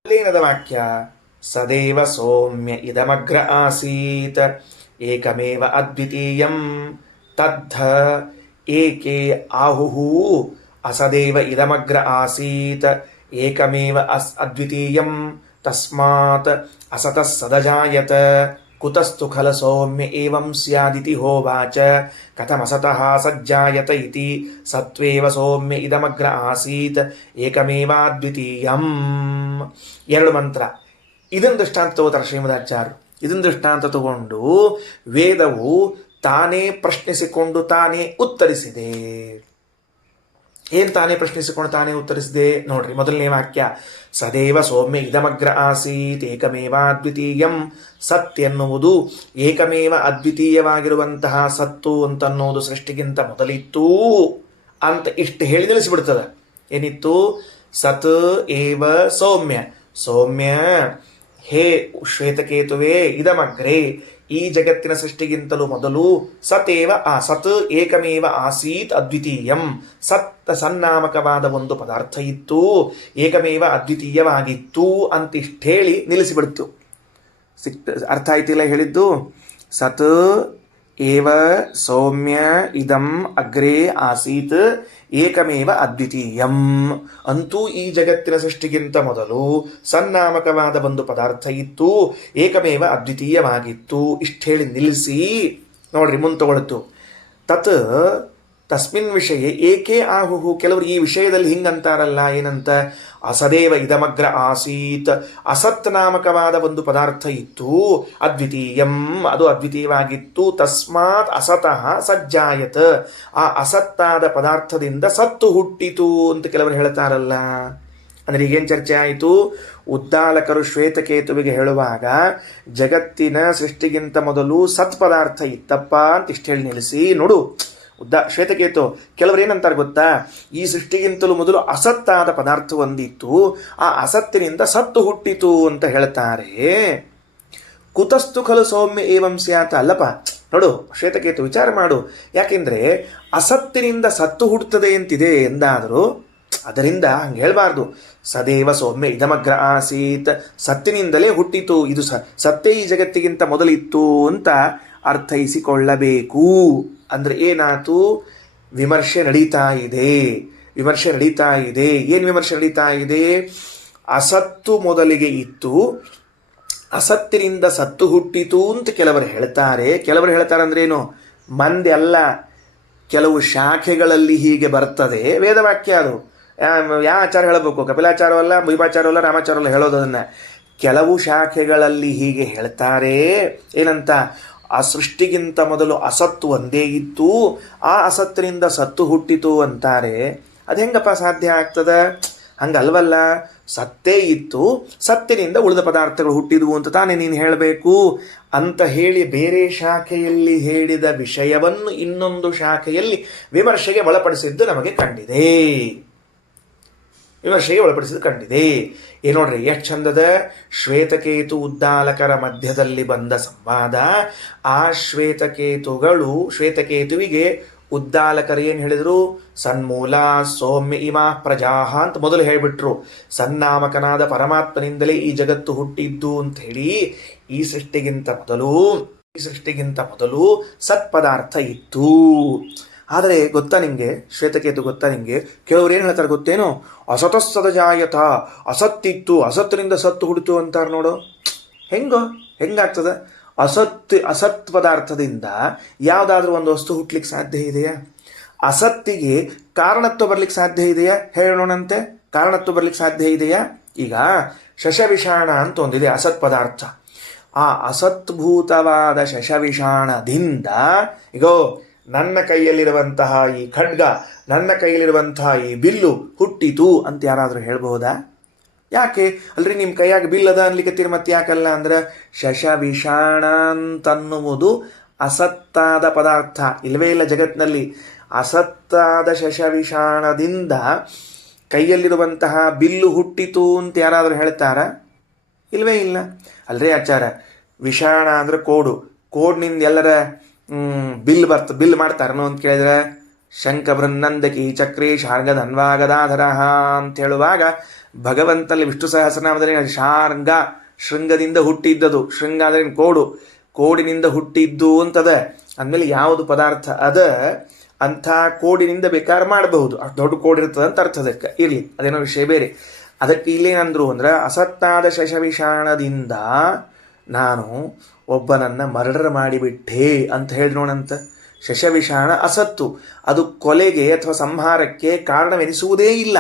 ಏನದ ವಾಕ್ಯ? ಸದೇವ ಸೌಮ್ಯ ಇದಮಗ್ರ ಆಸೀತ್ ಏಕಮೇವ ಅದ್ವಿತೀಯಂ ತದ್ಧ ಏಕೆ ಆಹುಹು ಅಸದೇವ ಇದಮಗ್ರ ಆಸೀತ್ ಏಕಮೇವ ಅದ್ವಿತೀಯಂ ತಸ್ಮಾತ್ ಅಸತಃ ಸದಜಾಯತ ಕುತಸ್ತು ಖಲ ಸೌಮ್ಯ ಏವಂ ಸ್ಯಾದಿತಿ ಹೋವಾಚ ಕಥಮಸತಃ ಸಜ್ಜಾಯತ ಇತಿ ಸತ್ವೇವ ಸೌಮ್ಯ ಇದಮಗ್ರ ಆಸೀತ್ ಏಕಮೇವಾದ್ವಿತೀಯಂ. ಎರಡು ಮಂತ್ರ. ಇದನ್ನು ದೃಷ್ಟಾಂತ ತಗೋತಾರೆ ಶ್ರೀಮದಾಚಾರ್ಯರು. ಇದನ್ನು ದೃಷ್ಟಾಂತ ತಗೊಂಡು ವೇದವು ತಾನೇ ಪ್ರಶ್ನಿಸಿಕೊಂಡು ತಾನೇ ಉತ್ತರಿಸಿದೆ. ಏನ್ ತಾನೇ ಪ್ರಶ್ನಿಸಿಕೊಂಡು ತಾನೇ ಉತ್ತರಿಸಿದೆ ನೋಡ್ರಿ. ಮೊದಲನೇ ವಾಕ್ಯ ಸದೇವ ಸೌಮ್ಯ ಇದಮಗ್ರ ಆಸೀತ್ ಏಕಮೇವ ಅದ್ವಿತೀಯಂ. ಸತ್ ಎನ್ನುವುದು ಏಕಮೇವ ಅದ್ವಿತೀಯವಾಗಿರುವಂತಹ ಸತ್ತು ಅಂತನ್ನೋದು ಸೃಷ್ಟಿಗಿಂತ ಮೊದಲಿತ್ತು ಅಂತ ಇಷ್ಟು ಹೇಳಿ ನಿಲ್ಲಿಸಿಬಿಡ್ತದೆ. ಏನಿತ್ತು? ಸತ್ ಏವ ಸೌಮ್ಯ. ಸೌಮ್ಯ ಹೇ ಶ್ವೇತಕೇತುವೆ ಇದಮಗ್ರೆ, ಈ ಜಗತ್ತಿನ ಸೃಷ್ಟಿಗಿಂತಲೂ ಮೊದಲು ಸತೇವ ಸತ್ ಏಕಮೇವ ಆಸೀತ್ ಅದ್ವಿತೀಯಂ. ಸನ್ನಾಮಕವಾದ ಒಂದು ಪದಾರ್ಥ ಇತ್ತು, ಏಕಮೇವ ಅದ್ವಿತೀಯವಾಗಿತ್ತು ಅಂತಿಷ್ಟು ಹೇಳಿ ನಿಲ್ಲಿಸಿಬಿಡ್ತು. ಅರ್ಥ ಆಯ್ತಿಲ್ಲ ಹೇಳಿದ್ದು? ಸತ್ ಏವ ಸೌಮ್ಯ ಇದಂ ಅಗ್ರೇ ಆಸೀತ್ ಏಕಮೇವ ಅದ್ವಿತೀಯಂ. ಅಂತೂ ಈ ಜಗತ್ತಿನ ಸೃಷ್ಟಿಗಿಂತ ಮೊದಲು ಸನ್ನಾಮಕವಾದ ಒಂದು ಪದಾರ್ಥ ಇತ್ತು, ಏಕಮೇವ ಅದ್ವಿತೀಯವಾಗಿತ್ತು. ಇಷ್ಟು ಹೇಳಿ ನಿಲ್ಲಿಸಿ ನೋಡ್ರಿ ಮುಂದೆ ತಗೊಳ್ತು. ತತ್ ತಸ್ಮಿನ್ ವಿಷಯ ಏಕೆ ಆಹುಹು. ಕೆಲವರು ಈ ವಿಷಯದಲ್ಲಿ ಹಿಂಗಂತಾರಲ್ಲ, ಏನಂತ? ಅಸದೇವ ಇದಮಗ್ರ ಆಸೀತ್, ಅಸತ್ ನಾಮಕವಾದ ಒಂದು ಪದಾರ್ಥ ಇತ್ತು, ಅದ್ವಿತೀಯಂ, ಅದು ಅದ್ವಿತೀಯವಾಗಿತ್ತು. ತಸ್ಮಾತ್ ಅಸತಃ ಸಜ್ಜಾಯತ, ಆ ಅಸತ್ತಾದ ಪದಾರ್ಥದಿಂದ ಸತ್ತು ಹುಟ್ಟಿತು ಅಂತ ಕೆಲವರು ಹೇಳ್ತಾರಲ್ಲ. ಅಂದ್ರೆ ಈಗೇನು ಚರ್ಚೆ ಆಯಿತು? ಉದ್ದಾಲಕರು ಶ್ವೇತಕೇತುವಿಗೆ ಹೇಳುವಾಗ ಜಗತ್ತಿನ ಸೃಷ್ಟಿಗಿಂತ ಮೊದಲು ಸತ್ ಪದಾರ್ಥ ಇತ್ತಪ್ಪ ಅಂತ ಇಷ್ಟು ಹೇಳಿ ನಿಲ್ಲಿಸಿ ನೋಡು. ಶ್ವೇತಕೇತು ಕೆಲವರು ಏನಂತಾರೆ ಗೊತ್ತಾ? ಈ ಸೃಷ್ಟಿಗಿಂತಲೂ ಮೊದಲು ಅಸತ್ತಾದ ಪದಾರ್ಥ ಒಂದಿತ್ತು, ಆ ಅಸತ್ತಿನಿಂದ ಸತ್ತು ಹುಟ್ಟಿತು ಅಂತ ಹೇಳ್ತಾರೆ. ಕುತಸ್ತು ಖಲು ಸೌಮ್ಯ ಏವಂ ಸ್ಯಾತ್. ಅಲ್ಲಪ್ಪ ನೋಡು ಶ್ವೇತಕೇತು, ವಿಚಾರ ಮಾಡು. ಯಾಕೆಂದ್ರೆ ಅಸತ್ತಿನಿಂದ ಸತ್ತು ಹುಟ್ಟುತ್ತದೆ ಅಂತಿದೆ ಎಂದಾದರೂ ಅದರಿಂದ ಹಂಗೆ ಹೇಳ್ಬಾರ್ದು. ಸದೇವ ಸೌಮ್ಯ ಇದಮಗ್ರ ಆಸೀತ್, ಸತ್ತಿನಿಂದಲೇ ಹುಟ್ಟಿತು, ಇದು ಸತ್ತೇ ಈ ಜಗತ್ತಿಗಿಂತ ಮೊದಲಿತ್ತು ಅಂತ ಅರ್ಥೈಸಿಕೊಳ್ಳಬೇಕು. ಅಂದ್ರೆ ಏನಾತು? ವಿಮರ್ಶೆ ನಡೀತಾ ಇದೆ. ಏನು ವಿಮರ್ಶೆ ನಡೀತಾ ಇದೆ? ಅಸತ್ತು ಮೊದಲಿಗೆ ಇತ್ತು, ಅಸತ್ತಿನಿಂದ ಸತ್ತು ಹುಟ್ಟಿತು ಅಂತ ಕೆಲವರು ಹೇಳ್ತಾರೆ. ಕೆಲವರು ಹೇಳ್ತಾರೆ ಅಂದ್ರೇನು? ಮಂದಿ ಅಲ್ಲ, ಕೆಲವು ಶಾಖೆಗಳಲ್ಲಿ ಹೀಗೆ ಬರ್ತದೆ. ವೇದವಾಕ್ಯ ಅದು. ಯಾವ ಆಚಾರ ಹೇಳಬೇಕು? ಕಪಿಲಾಚಾರವಲ್ಲ, ಭೀಮಾಚಾರವಲ್ಲ, ರಾಮಾಚಾರವಲ್ಲ ಹೇಳೋದನ್ನ. ಕೆಲವು ಶಾಖೆಗಳಲ್ಲಿ ಹೀಗೆ ಹೇಳ್ತಾರೆ. ಏನಂತ? ಆ ಸೃಷ್ಟಿಗಿಂತ ಮೊದಲು ಅಸತ್ತು ಒಂದೇ ಇತ್ತು, ಆ ಅಸತ್ತಿನಿಂದ ಸತ್ತು ಹುಟ್ಟಿತು ಅಂತಾರೆ. ಅದು ಹೆಂಗಪ್ಪ ಸಾಧ್ಯ ಆಗ್ತದ? ಹಂಗಲ್ವಲ್ಲ. ಸತ್ತೇ ಇತ್ತು, ಸತ್ತಿನಿಂದ ಉಳಿದ ಪದಾರ್ಥಗಳು ಹುಟ್ಟಿದ್ವು ಅಂತ ತಾನೇ ನೀನು ಹೇಳಬೇಕು ಅಂತ ಹೇಳಿ ಬೇರೆ ಶಾಖೆಯಲ್ಲಿ ಹೇಳಿದ ವಿಷಯವನ್ನು ಇನ್ನೊಂದು ಶಾಖೆಯಲ್ಲಿ ವಿಮರ್ಶೆಗೆ ಒಳಪಡಿಸಿದ್ದು ನಮಗೆ ಕಂಡಿದೆ. ಏನು ನೋಡ್ರಿ ಎಷ್ಟು ಚಂದದ. ಶ್ವೇತಕೇತು ಉದ್ದಾಲಕರ ಮಧ್ಯದಲ್ಲಿ ಬಂದ ಸಂವಾದ. ಆ ಶ್ವೇತಕೇತುವಿಗೆ ಉದ್ದಾಲಕರು ಏನು ಹೇಳಿದರು? ಸನ್ಮೂಲ ಸೌಮ್ಯ ಇಮಾ ಪ್ರಜಾಹ ಅಂತ ಮೊದಲು ಹೇಳಿಬಿಟ್ರು. ಸನ್ನಾಮಕನಾದ ಪರಮಾತ್ಮನಿಂದಲೇ ಈ ಜಗತ್ತು ಹುಟ್ಟಿದ್ದು ಅಂತ ಹೇಳಿ ಈ ಸೃಷ್ಟಿಗಿಂತ ಮೊದಲು ಸತ್ಪದಾರ್ಥ ಇತ್ತು. ಆದರೆ ಗೊತ್ತಾ ನಿಂಗೆ ಶ್ವೇತಕೇತು, ಗೊತ್ತಾ ನಿಂಗೆ ಕೆಲವ್ರು ಏನು ಹೇಳ್ತಾರೆ ಗೊತ್ತೇನೋ? ಅಸತಸ್ಸದ ಜಾಯತ, ಅಸತ್ತಿತ್ತು, ಅಸತ್ತಿನಿಂದ ಸತ್ತು ಹುಡಿತು ಅಂತಾರೆ ನೋಡು. ಹೆಂಗಾಗ್ತದ? ಅಸತ್ ಪದಾರ್ಥದಿಂದ ಯಾವುದಾದ್ರೂ ಒಂದು ವಸ್ತು ಹುಟ್ಲಿಕ್ಕೆ ಸಾಧ್ಯ ಇದೆಯಾ? ಅಸತ್ತಿಗೆ ಕಾರಣತ್ವ ಬರ್ಲಿಕ್ಕೆ ಸಾಧ್ಯ ಇದೆಯಾ? ಹೇಳೋಣಂತೆ. ಕಾರಣತ್ವ ಬರ್ಲಿಕ್ಕೆ ಸಾಧ್ಯ ಇದೆಯಾ? ಈಗ ಶಶವಿಷಾಣ ಅಂತ ಒಂದಿದೆ ಅಸತ್ ಪದಾರ್ಥ. ಆ ಅಸತ್ಭೂತವಾದ ಶಶವಿಷಾಣದಿಂದ ಈಗೋ ನನ್ನ ಕೈಯಲ್ಲಿರುವಂತಹ ಈ ಖಡ್ಗ, ನನ್ನ ಕೈಯಲ್ಲಿರುವಂತಹ ಈ ಬಿಲ್ಲು ಹುಟ್ಟಿತು ಅಂತ ಯಾರಾದರೂ ಹೇಳ್ಬಹುದಾ? ಯಾಕೆ ಅಲ್ರಿ ನಿಮ್ಮ ಕೈಯಾಗ ಬಿಲ್ಲದ ಅನ್ಲಿಕ್ಕೆ ಮತ್ತೆ ಯಾಕಲ್ಲ ಅಂದ್ರೆ ಶಶವಿಷಾಣ ಅಂತನ್ನುವುದು ಅಸತ್ತಾದ ಪದಾರ್ಥ ಇಲ್ಲವೇ ಇಲ್ಲ ಜಗತ್ತಿನಲ್ಲಿ. ಅಸತ್ತಾದ ಶಶವಿಷಾಣದಿಂದ ಕೈಯಲ್ಲಿರುವಂತಹ ಬಿಲ್ಲು ಹುಟ್ಟಿತು ಅಂತ ಯಾರಾದರೂ ಹೇಳ್ತಾರ? ಇಲ್ವೇ ಇಲ್ಲ. ಅಲ್ರೇ ಆಚಾರ, ವಿಷಾಣ ಅಂದ್ರೆ ಕೋಡ್ನಿಂದ ಎಲ್ಲರ ಬಿಲ್ ಮಾಡ್ತಾರನೋ ಅಂತ ಕೇಳಿದ್ರೆ ಶಂಖ ಬೃನ್ನಂದಕಿ ಚಕ್ರಿ ಶಾರ್ಗದ ಅನ್ವಾಗದಾಧರ ಅಂತ ಹೇಳುವಾಗ ಭಗವಂತನಲ್ಲಿ ವಿಷ್ಣು ಸಹಸ್ರನಾಮದಲ್ಲಿ ಶಾರ್ಗ ಶೃಂಗದಿಂದ ಹುಟ್ಟಿದ್ದದು. ಶೃಂಗ ಅಂದ್ರೆ ಕೋಡಿನಿಂದ ಹುಟ್ಟಿದ್ದು ಅಂತದ. ಅಂದಮೇಲೆ ಯಾವುದು ಪದಾರ್ಥ ಅದ ಅಂಥ ಕೋಡಿನಿಂದ ಬೇಕಾದ್ರೆ ಮಾಡಬಹುದು. ಅಷ್ಟು ದೊಡ್ಡ ಕೋಡಿರ್ತದೆ ಅಂತ ಅರ್ಥ. ಅದಕ್ಕೆ ಇರಲಿ, ಅದೇನೋ ವಿಷಯ ಬೇರೆ. ಅದಕ್ಕೆ ಇಲ್ಲೇನಂದ್ರು ಅಂದ್ರೆ ಅಸತ್ತಾದ ಶಶವಿಷಾಣದಿಂದ ನಾನು ಒಬ್ಬನನ್ನ ಮರ್ಡರ್ ಮಾಡಿಬಿಟ್ಟೆ ಅಂತ ಹೇಳಿದ್ರೋಣಂತ. ಶಶವಿಷಾಣ ಅಸತ್ತು, ಅದು ಕೊಲೆಗೆ ಅಥವಾ ಸಂಹಾರಕ್ಕೆ ಕಾರಣವೆನಿಸುವುದೇ ಇಲ್ಲ.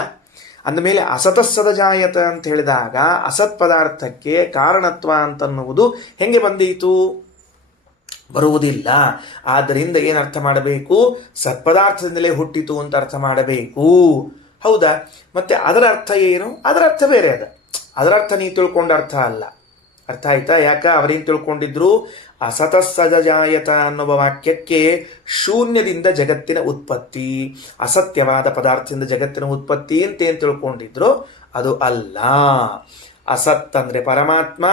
ಅಂದಮೇಲೆ ಅಸತಸ್ಸದ ಜಾಯತ ಅಂತ ಹೇಳಿದಾಗ ಅಸತ್ ಪದಾರ್ಥಕ್ಕೆ ಕಾರಣತ್ವ ಅಂತನ್ನುವುದು ಹೆಂಗೆ ಬಂದೀತು? ಬರುವುದಿಲ್ಲ. ಆದ್ದರಿಂದ ಏನರ್ಥ ಮಾಡಬೇಕು? ಸತ್ಪದಾರ್ಥದಿಂದಲೇ ಹುಟ್ಟಿತು ಅಂತ ಅರ್ಥ ಮಾಡಬೇಕು. ಹೌದಾ? ಮತ್ತೆ ಅದರ ಅರ್ಥ ಏನು? ಅದರ ಅರ್ಥ ಬೇರೆ ಅದ. ಅದರ ಅರ್ಥ ನೀವು ತಿಳ್ಕೊಂಡ ಅರ್ಥ ಅಲ್ಲ. ಅರ್ಥ ಆಯ್ತಾ? ಯಾಕ ಅವರೇನು ತಿಳ್ಕೊಂಡಿದ್ರು? ಅಸತಸ್ಸಜಾಯತ ಅನ್ನುವ ವಾಕ್ಯಕ್ಕೆ ಶೂನ್ಯದಿಂದ ಜಗತ್ತಿನ ಉತ್ಪತ್ತಿ, ಅಸತ್ಯವಾದ ಪದಾರ್ಥದಿಂದ ಜಗತ್ತಿನ ಉತ್ಪತ್ತಿ ಅಂತ ಏನು ತಿಳ್ಕೊಂಡಿದ್ರು? ಅದು ಅಲ್ಲ. ಅಸತ್ ಅಂದ್ರೆ ಪರಮಾತ್ಮ,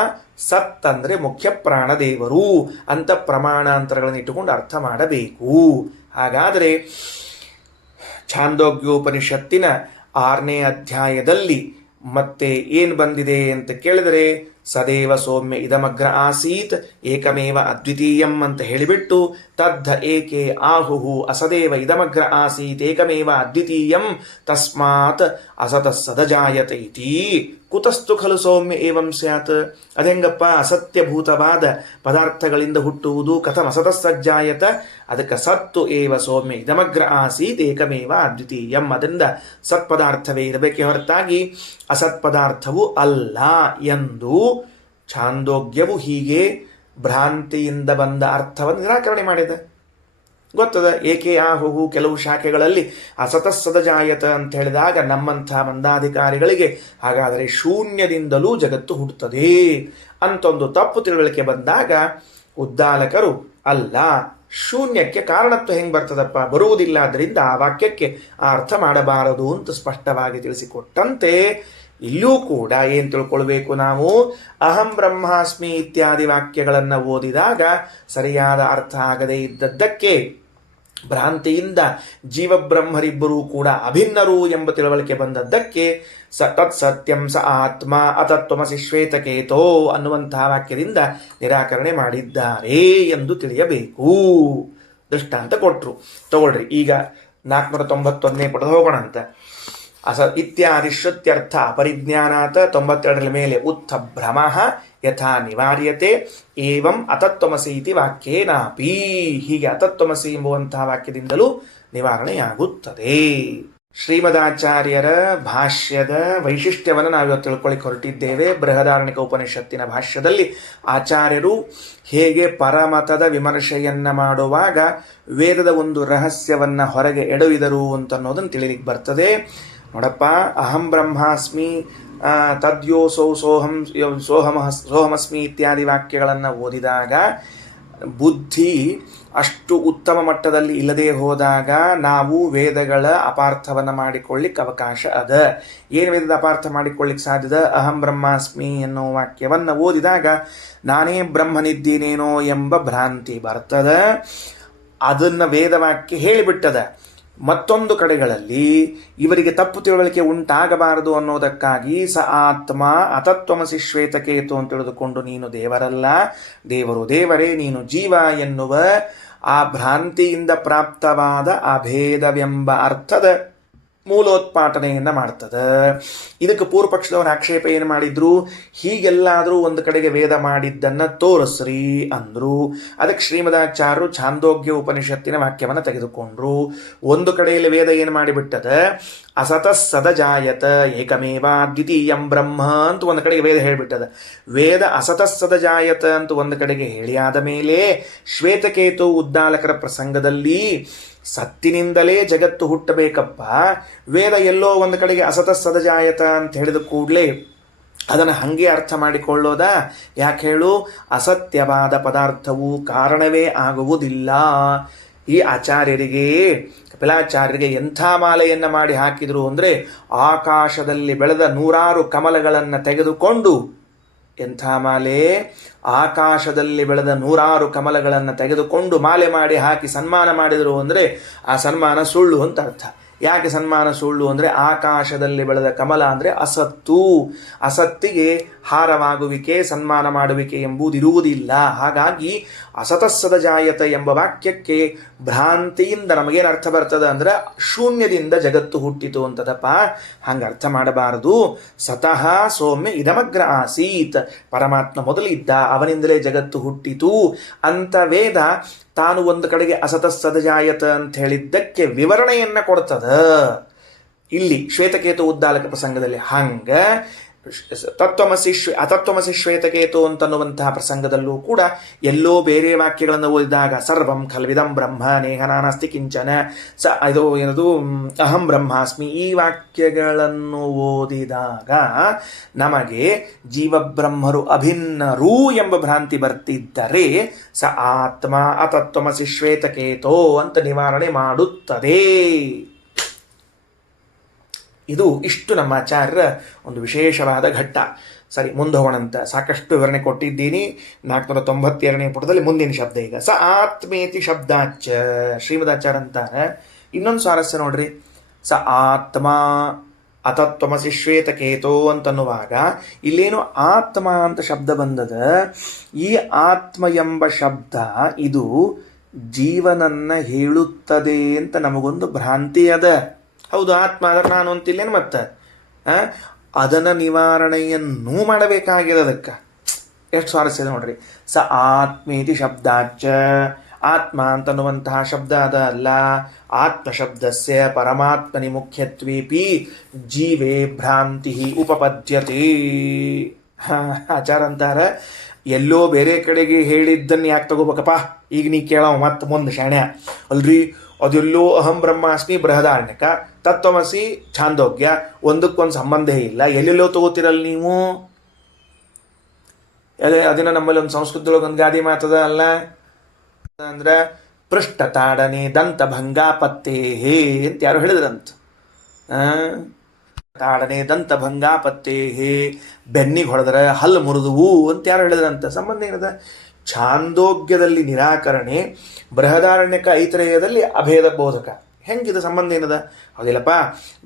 ಸತ್ ಅಂದ್ರೆ ಮುಖ್ಯ ಪ್ರಾಣದೇವರು ಅಂತ ಪ್ರಮಾಣಾಂತರಗಳನ್ನು ಇಟ್ಟುಕೊಂಡು ಅರ್ಥ ಮಾಡಬೇಕು. ಹಾಗಾದರೆ ಛಾಂದೋಗ್ಯೋಪನಿಷತ್ತಿನ 6ನೇ ಅಧ್ಯಾಯದಲ್ಲಿ ಮತ್ತೆ ಏನು ಬಂದಿದೆ ಅಂತ ಕೇಳಿದರೆ ಸದೇವ ಸೌಮ್ಯ ಇದಮಗ್ರ ಆಸೀತ್ ಏಕಮೇವ ಅದ್ವಿತೀಯಂ ಅಂತ ಹೇಳಿಬಿಟ್ಟು ತದ್ಧ ಏಕೆ ಆಹುಹು ಅಸದೇವ ಇದಮಗ್ರ ಆಸೀತ್ ಏಕಮೇವ ಅದ್ವಿತೀಯಂ ತಸ್ಮಾತ್ ಅಸತಸ್ಸದಜಾಯತೆ ಇತಿ ಕುತಸ್ತು ಖಲು ಸೌಮ್ಯ ಏವಂ ಸ್ಯಾತ್. ಅದೆಂಗಪ್ಪ? ಅಸತ್ಯಭೂತವಾದ ಪದಾರ್ಥಗಳಿಂದ ಹುಟ್ಟುವುದು ಕಥಂ ಅಸತಸ್ಸಜ್ಜಾಯತ? ಅದಕ್ಕೆ ಸತ್ತು ಏವ ಸೌಮ್ಯ ಇದಮಗ್ರ ಆಸೀತ್ ಏಕಮೇವ ಅದ್ವಿತೀಯಂ. ಅದರಿಂದ ಸತ್ಪದಾರ್ಥವೇ ಇರಬೇಕೆ ಹೊರತಾಗಿ ಅಸತ್ಪದಾರ್ಥವು ಅಲ್ಲ ಎಂದು ಛಾಂದೋಗ್ಯವು ಹೀಗೆ ಭ್ರಾಂತಿಯಿಂದ ಬಂದ ಅರ್ಥವನ್ನು ನಿರಾಕರಣೆ ಮಾಡಿದೆ. ಗೊತ್ತದ? ಏಕೆ ಆಹುಹು ಕೆಲವು ಶಾಖೆಗಳಲ್ಲಿ ಅಸತಸ್ಸದಜಾಯತ ಅಂತ ಹೇಳಿದಾಗ ನಮ್ಮಂಥ ಮಂದಾಧಿಕಾರಿಗಳಿಗೆ ಹಾಗಾದರೆ ಶೂನ್ಯದಿಂದಲೂ ಜಗತ್ತು ಹುಟ್ಟುತ್ತದೆ ಅಂತೊಂದು ತಪ್ಪು ತಿಳುವಳಿಕೆ ಬಂದಾಗ ಉದ್ದಾಲಕರು ಅಲ್ಲ, ಶೂನ್ಯಕ್ಕೆ ಕಾರಣತ್ವ ಹೆಂಗೆ ಬರ್ತದಪ್ಪ? ಬರುವುದಿಲ್ಲ. ಆದ್ದರಿಂದ ಆ ವಾಕ್ಯಕ್ಕೆ ಆ ಅರ್ಥ ಮಾಡಬಾರದು ಅಂತ ಸ್ಪಷ್ಟವಾಗಿ ತಿಳಿಸಿಕೊಟ್ಟಂತೆ ಇಲ್ಲೂ ಕೂಡ ಏನು ತಿಳ್ಕೊಳ್ಬೇಕು ನಾವು? ಅಹಂ ಬ್ರಹ್ಮಾಸ್ಮಿ ಇತ್ಯಾದಿ ವಾಕ್ಯಗಳನ್ನು ಓದಿದಾಗ ಸರಿಯಾದ ಅರ್ಥ ಆಗದೇ ಇದ್ದದ್ದಕ್ಕೆ ಭ್ರಾಂತಿಯಿಂದ ಜೀವಬ್ರಹ್ಮರಿಬ್ಬರೂ ಕೂಡ ಅಭಿನ್ನರು ಎಂಬ ತಿಳುವಳಿಕೆ ಬಂದದ್ದಕ್ಕೆ ತತ್ ಸತ್ಯಂ ಸ ಆತ್ಮ ಅತತ್ವಮಸಿ ಶ್ವೇತಕೇತೋ ಅನ್ನುವಂತಹ ವಾಕ್ಯದಿಂದ ನಿರಾಕರಣೆ ಮಾಡಿದ್ದಾರೆ ಎಂದು ತಿಳಿಯಬೇಕು. ದೃಷ್ಟಾಂತ ಕೊಟ್ಟರು. ತಗೊಳ್ರಿ, ಈಗ 491ನೇ ಪಡೆದು ಹೋಗೋಣ ಅಂತ. ಇತ್ಯಾದಿ ಶ್ರುತ್ಯರ್ಥ ಅಪರಿಜ್ಞಾನಾತ್ 92ರ ಮೇಲೆ ಉತ್ಥ ಭ್ರಮ ಯಥಾ ನಿವಾರ್ಯತೆ ಏವಂ ಅತತ್ವಮಸಿ ಇತಿ ವಾಕ್ಯೇನಾಪಿ. ಹೀಗೆ ಅತತ್ವಮಸಿ ಎಂಬುವಂತಹ ವಾಕ್ಯದಿಂದಲೂ ನಿವಾರಣೆಯಾಗುತ್ತದೆ. ಶ್ರೀಮದಾಚಾರ್ಯರ ಭಾಷ್ಯದ ವೈಶಿಷ್ಟ್ಯವನ್ನು ನಾವಿವತ್ತು ತಿಳ್ಕೊಳ್ಳಿಕ್ಕೆ ಹೊರಟಿದ್ದೇವೆ. ಬೃಹದಾರಣ್ಯಕ ಉಪನಿಷತ್ತಿನ ಭಾಷ್ಯದಲ್ಲಿ ಆಚಾರ್ಯರು ಹೇಗೆ ಪರಮತದ ವಿಮರ್ಶೆಯನ್ನ ಮಾಡುವಾಗ ವೇದದ ಒಂದು ರಹಸ್ಯವನ್ನ ಹೊರಗೆ ಎಡವಿದರು ಅಂತನ್ನೋದನ್ನು ತಿಳಿಲಿಕ್ಕೆ ಬರ್ತದೆ. ನೋಡಪ್ಪ, ಅಹಂ ಬ್ರಹ್ಮಾಸ್ಮಿ ತದ್ಯೋಸೌ ಸೋಹಮಸ್ಮಿ ಇತ್ಯಾದಿ ವಾಕ್ಯಗಳನ್ನು ಓದಿದಾಗ ಬುದ್ಧಿ ಅಷ್ಟು ಉತ್ತಮ ಮಟ್ಟದಲ್ಲಿ ಇಲ್ಲದೆ ಹೋದಾಗ ನಾವು ವೇದಗಳ ಅಪಾರ್ಥವನ್ನು ಮಾಡಿಕೊಳ್ಳಿಕ್ಕೆ ಅವಕಾಶ ಅದ. ಏನು ವೇದದ ಅಪಾರ್ಥ ಮಾಡಿಕೊಳ್ಳಿಕ್ಕೆ ಸಾಧ್ಯದ? ಅಹಂ ಬ್ರಹ್ಮಾಸ್ಮಿ ಎನ್ನುವ ವಾಕ್ಯವನ್ನು ಓದಿದಾಗ ನಾನೇ ಬ್ರಹ್ಮನಿದ್ದೀನೇನೋ ಎಂಬ ಭ್ರಾಂತಿ ಬರ್ತದ. ಅದನ್ನು ವೇದವಾಕ್ಯ ಹೇಳಿಬಿಟ್ಟದ. ಮತ್ತೊಂದು ಕಡೆಗಳಲ್ಲಿ ಇವರಿಗೆ ತಪ್ಪು ತಿಳುವಳಿಕೆ ಉಂಟಾಗಬಾರದು ಅನ್ನೋದಕ್ಕಾಗಿ ಸ ಆತ್ಮ ಅತತ್ವಮಸಿ ಶ್ವೇತಕೇತು ಅಂತ ತಿಳಿದುಕೊಂಡು ನೀನು ದೇವರಲ್ಲ, ದೇವರು ದೇವರೇ, ನೀನು ಜೀವ ಎನ್ನುವ ಆ ಭ್ರಾಂತಿಯಿಂದ ಪ್ರಾಪ್ತವಾದ ಅಭೇದವೆಂಬ ಅರ್ಥದ ಮೂಲೋತ್ಪಾಟನೆಯನ್ನು ಮಾಡ್ತದೆ. ಇದಕ್ಕೆ ಪೂರ್ವಪಕ್ಷದವರ ಆಕ್ಷೇಪ ಏನು ಮಾಡಿದ್ರು, ಹೀಗೆಲ್ಲಾದರೂ ಒಂದು ಕಡೆಗೆ ವೇದ ಮಾಡಿದ್ದನ್ನು ತೋರಿಸ್ರಿ ಅಂದರು. ಅದಕ್ಕೆ ಶ್ರೀಮದಾಚಾರ್ಯರು ಛಾಂದೋಗ್ಯ ಉಪನಿಷತ್ತಿನ ವಾಕ್ಯವನ್ನು ತೆಗೆದುಕೊಂಡ್ರು. ಒಂದು ಕಡೆಯಲ್ಲಿ ವೇದ ಏನು ಮಾಡಿಬಿಟ್ಟದ, ಅಸತ ಸದಜಾಯತ ಏಕಮೇವ ದ್ವಿತೀಯಂ ಬ್ರಹ್ಮ ಅಂತ ಒಂದು ಕಡೆಗೆ ವೇದ ಹೇಳಿಬಿಟ್ಟದ. ವೇದ ಅಸತ ಸದಜಾಯತ ಅಂತ ಒಂದು ಕಡೆಗೆ ಹೇಳಿ ಆದ ಮೇಲೆ ಶ್ವೇತಕೇತು ಉದ್ದಾಲಕರ ಪ್ರಸಂಗದಲ್ಲಿ ಸತ್ತಿನಿಂದಲೇ ಜಗತ್ತು ಹುಟ್ಟಬೇಕಪ್ಪ, ವೇದ ಎಲ್ಲೋ ಒಂದು ಕಡೆಗೆ ಅಸತ ಸದಜಾಯತ ಅಂತ ಹೇಳಿದ ಕೂಡಲೇ ಅದನ್ನು ಹಾಗೆ ಅರ್ಥ ಮಾಡಿಕೊಳ್ಳೋದ? ಯಾಕೆ ಹೇಳು, ಅಸತ್ಯವಾದ ಪದಾರ್ಥವು ಕಾರಣವೇ ಆಗುವುದಿಲ್ಲ. ಈ ಆಚಾರ್ಯರಿಗೆ, ಕಪಿಲಾಚಾರ್ಯರಿಗೆ ಎಂಥ ಮಾಲೆಯನ್ನು ಮಾಡಿ ಹಾಕಿದರು ಅಂದರೆ, ಆಕಾಶದಲ್ಲಿ ಬೆಳೆದ 100 ಕಮಲಗಳನ್ನು ತೆಗೆದುಕೊಂಡು, ಎಂಥ ಮಾಲೆ, ಆಕಾಶದಲ್ಲಿ ಬೆಳೆದ 100 ಕಮಲಗಳನ್ನು ತೆಗೆದುಕೊಂಡು ಮಾಲೆ ಮಾಡಿ ಹಾಕಿ ಸನ್ಮಾನ ಮಾಡಿದರು ಅಂದರೆ ಆ ಸನ್ಮಾನ ಸುಳ್ಳು ಅಂತ ಅರ್ಥ. ಯಾಕೆ ಸನ್ಮಾನ ಸುಳ್ಳು ಅಂದರೆ, ಆಕಾಶದಲ್ಲಿ ಬೆಳೆದ ಕಮಲ ಅಂದರೆ ಅಸತ್ತು, ಅಸತ್ತಿಗೆ ಹಾರವಾಗುವಿಕೆ, ಸನ್ಮಾನ ಮಾಡುವಿಕೆ ಎಂಬುದಿರುವುದಿಲ್ಲ. ಹಾಗಾಗಿ ಅಸತಸ್ಸದ ಜಾಯತ ಎಂಬ ವಾಕ್ಯಕ್ಕೆ ಭ್ರಾಂತಿಯಿಂದ ನಮಗೇನು ಅರ್ಥ ಬರ್ತದೆ ಅಂದರೆ, ಶೂನ್ಯದಿಂದ ಜಗತ್ತು ಹುಟ್ಟಿತು ಅಂತದಪ್ಪ. ಹಂಗೆ ಅರ್ಥ ಮಾಡಬಾರದು. ಸತಃ ಸೌಮ್ಯ ಇದಮಗ್ರ ಆಸೀತ್, ಪರಮಾತ್ಮ ಮೊದಲಿದ್ದ, ಅವನಿಂದಲೇ ಜಗತ್ತು ಹುಟ್ಟಿತು ಅಂತ ವೇದ ತಾನು ಒಂದು ಕಡೆಗೆ ಅಸತಸ್ಸದಜಾಯತ ಅಂತ ಹೇಳಿದ್ದಕ್ಕೆ ವಿವರಣೆಯನ್ನು ಕೊಡ್ತದ. ಇಲ್ಲಿ ಶ್ವೇತಕೇತು ಉದ್ದಾಲಕ ಪ್ರಸಂಗದಲ್ಲಿ ಹಂಗ ಅತತ್ವಮಸಿ ಶ್ವೇತಕೇತು ಅಂತನ್ನುವಂತಹ ಪ್ರಸಂಗದಲ್ಲೂ ಕೂಡ ಎಲ್ಲೋ ಬೇರೆ ವಾಕ್ಯಗಳನ್ನು ಓದಿದಾಗ ಸರ್ವಂ ಖಲ್ವಿದಂ ಬ್ರಹ್ಮ ನೇಹನಾನಾಸ್ತಿ ಕಿಂಚನ ಇದು ಏನದು ಅಹಂ ಬ್ರಹ್ಮಾಸ್ಮಿ, ಈ ವಾಕ್ಯಗಳನ್ನು ಓದಿದಾಗ ನಮಗೆ ಜೀವಬ್ರಹ್ಮರು ಅಭಿನ್ನರು ಎಂಬ ಭ್ರಾಂತಿ ಬರ್ತಿದ್ದರೆ ಸ ಆತ್ಮ ಅತತ್ವಮಸಿ ಶ್ವೇತಕೇತೋ ಅಂತ ನಿವಾರಣೆ ಮಾಡುತ್ತದೆ. ಇದು ಇಷ್ಟು ನಮ್ಮ ಆಚಾರ್ಯರ ಒಂದು ವಿಶೇಷವಾದ ಘಟ್ಟ. ಸರಿ, ಮುಂದೆ ಹೋಗೋಣಂತ. ಸಾಕಷ್ಟು ವಿವರಣೆ ಕೊಟ್ಟಿದ್ದೀನಿ. 492ನೇ ಪುಟದಲ್ಲಿ ಮುಂದಿನ ಶಬ್ದ ಈಗ ಸ ಆತ್ಮೇತಿ ಶಬ್ದಾಚ. ಶ್ರೀಮದಾಚಾರ್ಯ ಅಂತಾರೆ ಇನ್ನೊಂದು ಸ್ವಾರಸ್ಯ ನೋಡ್ರಿ. ಸ ಆತ್ಮ ಅತತ್ವಮಸಿ ಶ್ವೇತಕೇತೋ ಅಂತನ್ನುವಾಗ ಇಲ್ಲೇನು ಆತ್ಮ ಅಂತ ಶಬ್ದ ಬಂದದ. ಈ ಆತ್ಮ ಎಂಬ ಶಬ್ದ ಇದು ಜೀವನನ್ನ ಹೇಳುತ್ತದೆ ಅಂತ ನಮಗೊಂದು ಭ್ರಾಂತಿ ಅದ. ಹೌದು, ಆತ್ಮ ಆದರೆ ನಾನು ಅಂತಿಲ್ಲೇನು ಮತ್ತೆ ಅದನ್ನು ನಿವಾರಣೆಯನ್ನು ಮಾಡಬೇಕಾಗಿದೆ. ಅದಕ್ಕೆ ಎಷ್ಟು ಸ್ವಾರಸ್ಯ ನೋಡ್ರಿ. ಸ ಆತ್ಮೇತಿ ಶಬ್ದಾಚ, ಆತ್ಮ ಅಂತನ್ನುವಂತಹ ಶಬ್ದ ಅದ ಅಲ್ಲ. ಆತ್ಮ ಶಬ್ದಸ್ಯ ಪರಮಾತ್ಮನಿ ಮುಖ್ಯತ್ವೇಪಿ ಜೀವೇ ಭ್ರಾಂತಿ ಉಪಪದ್ಯತೆ. ಆಚಾರ ಅಂತಾರ, ಎಲ್ಲೋ ಬೇರೆ ಕಡೆಗೆ ಹೇಳಿದ್ದನ್ನು ಯಾಕೆ ತಗೋಬೇಕಪ್ಪ, ಈಗ ನೀ ಕೇಳೋ ಮತ್ತೆ ಮುಂದೆ ಶಾಣ್ಯ ಅಲ್ರಿ. ಅದೆಲ್ಲೋ ಅಹಂ ಬ್ರಹ್ಮಾಸ್ಮಿ ಬೃಹದಾರಣ್ಯಕ, ತತ್ವಮಸಿ ಛಾಂದೋಗ್ಯ, ಒಂದಕ್ಕೊಂದು ಸಂಬಂಧ ಇಲ್ಲ. ಎಲ್ಲೆಲ್ಲೋ ತಗೋತಿರಲ್ಲ ನೀವು. ಅದನ್ನ ನಮ್ಮಲ್ಲಿ ಒಂದು ಸಂಸ್ಕೃತದೊಳಗೆ ಒಂದು ಗಾದಿ ಮಾತದ ಅಲ್ಲ, ಅಂದ್ರೆ ಪೃಷ್ಠ ತಾಡನೆ ದಂತ ಭಂಗಾಪತ್ತೇ ಹೇ ಅಂತ ಯಾರು ಹೇಳಿದ್ರಂತ. ತಾಡನೆ ದಂತ ಭಂಗಾಪತ್ತೇ ಹೇ, ಬೆನ್ನಿಗೆ ಹೊಡೆದ್ರೆ ಹಲ್ಲು ಮುರಿದುವು ಅಂತ ಯಾರು ಹೇಳಿದ್ರಂತ. ಸಂಬಂಧ ಏನದ? ಛಾಂದೋಗ್ಯದಲ್ಲಿ ನಿರಾಕರಣೆ, ಬೃಹದಾರಣ್ಯಕ ಐತರೇಯದಲ್ಲಿ ಅಭೇದ ಬೋಧಕ. ಹೆಂಗಿದ ಸಂಬಂಧ ಏನದ? ಹೌದಿಲ್ಲಪ್ಪ,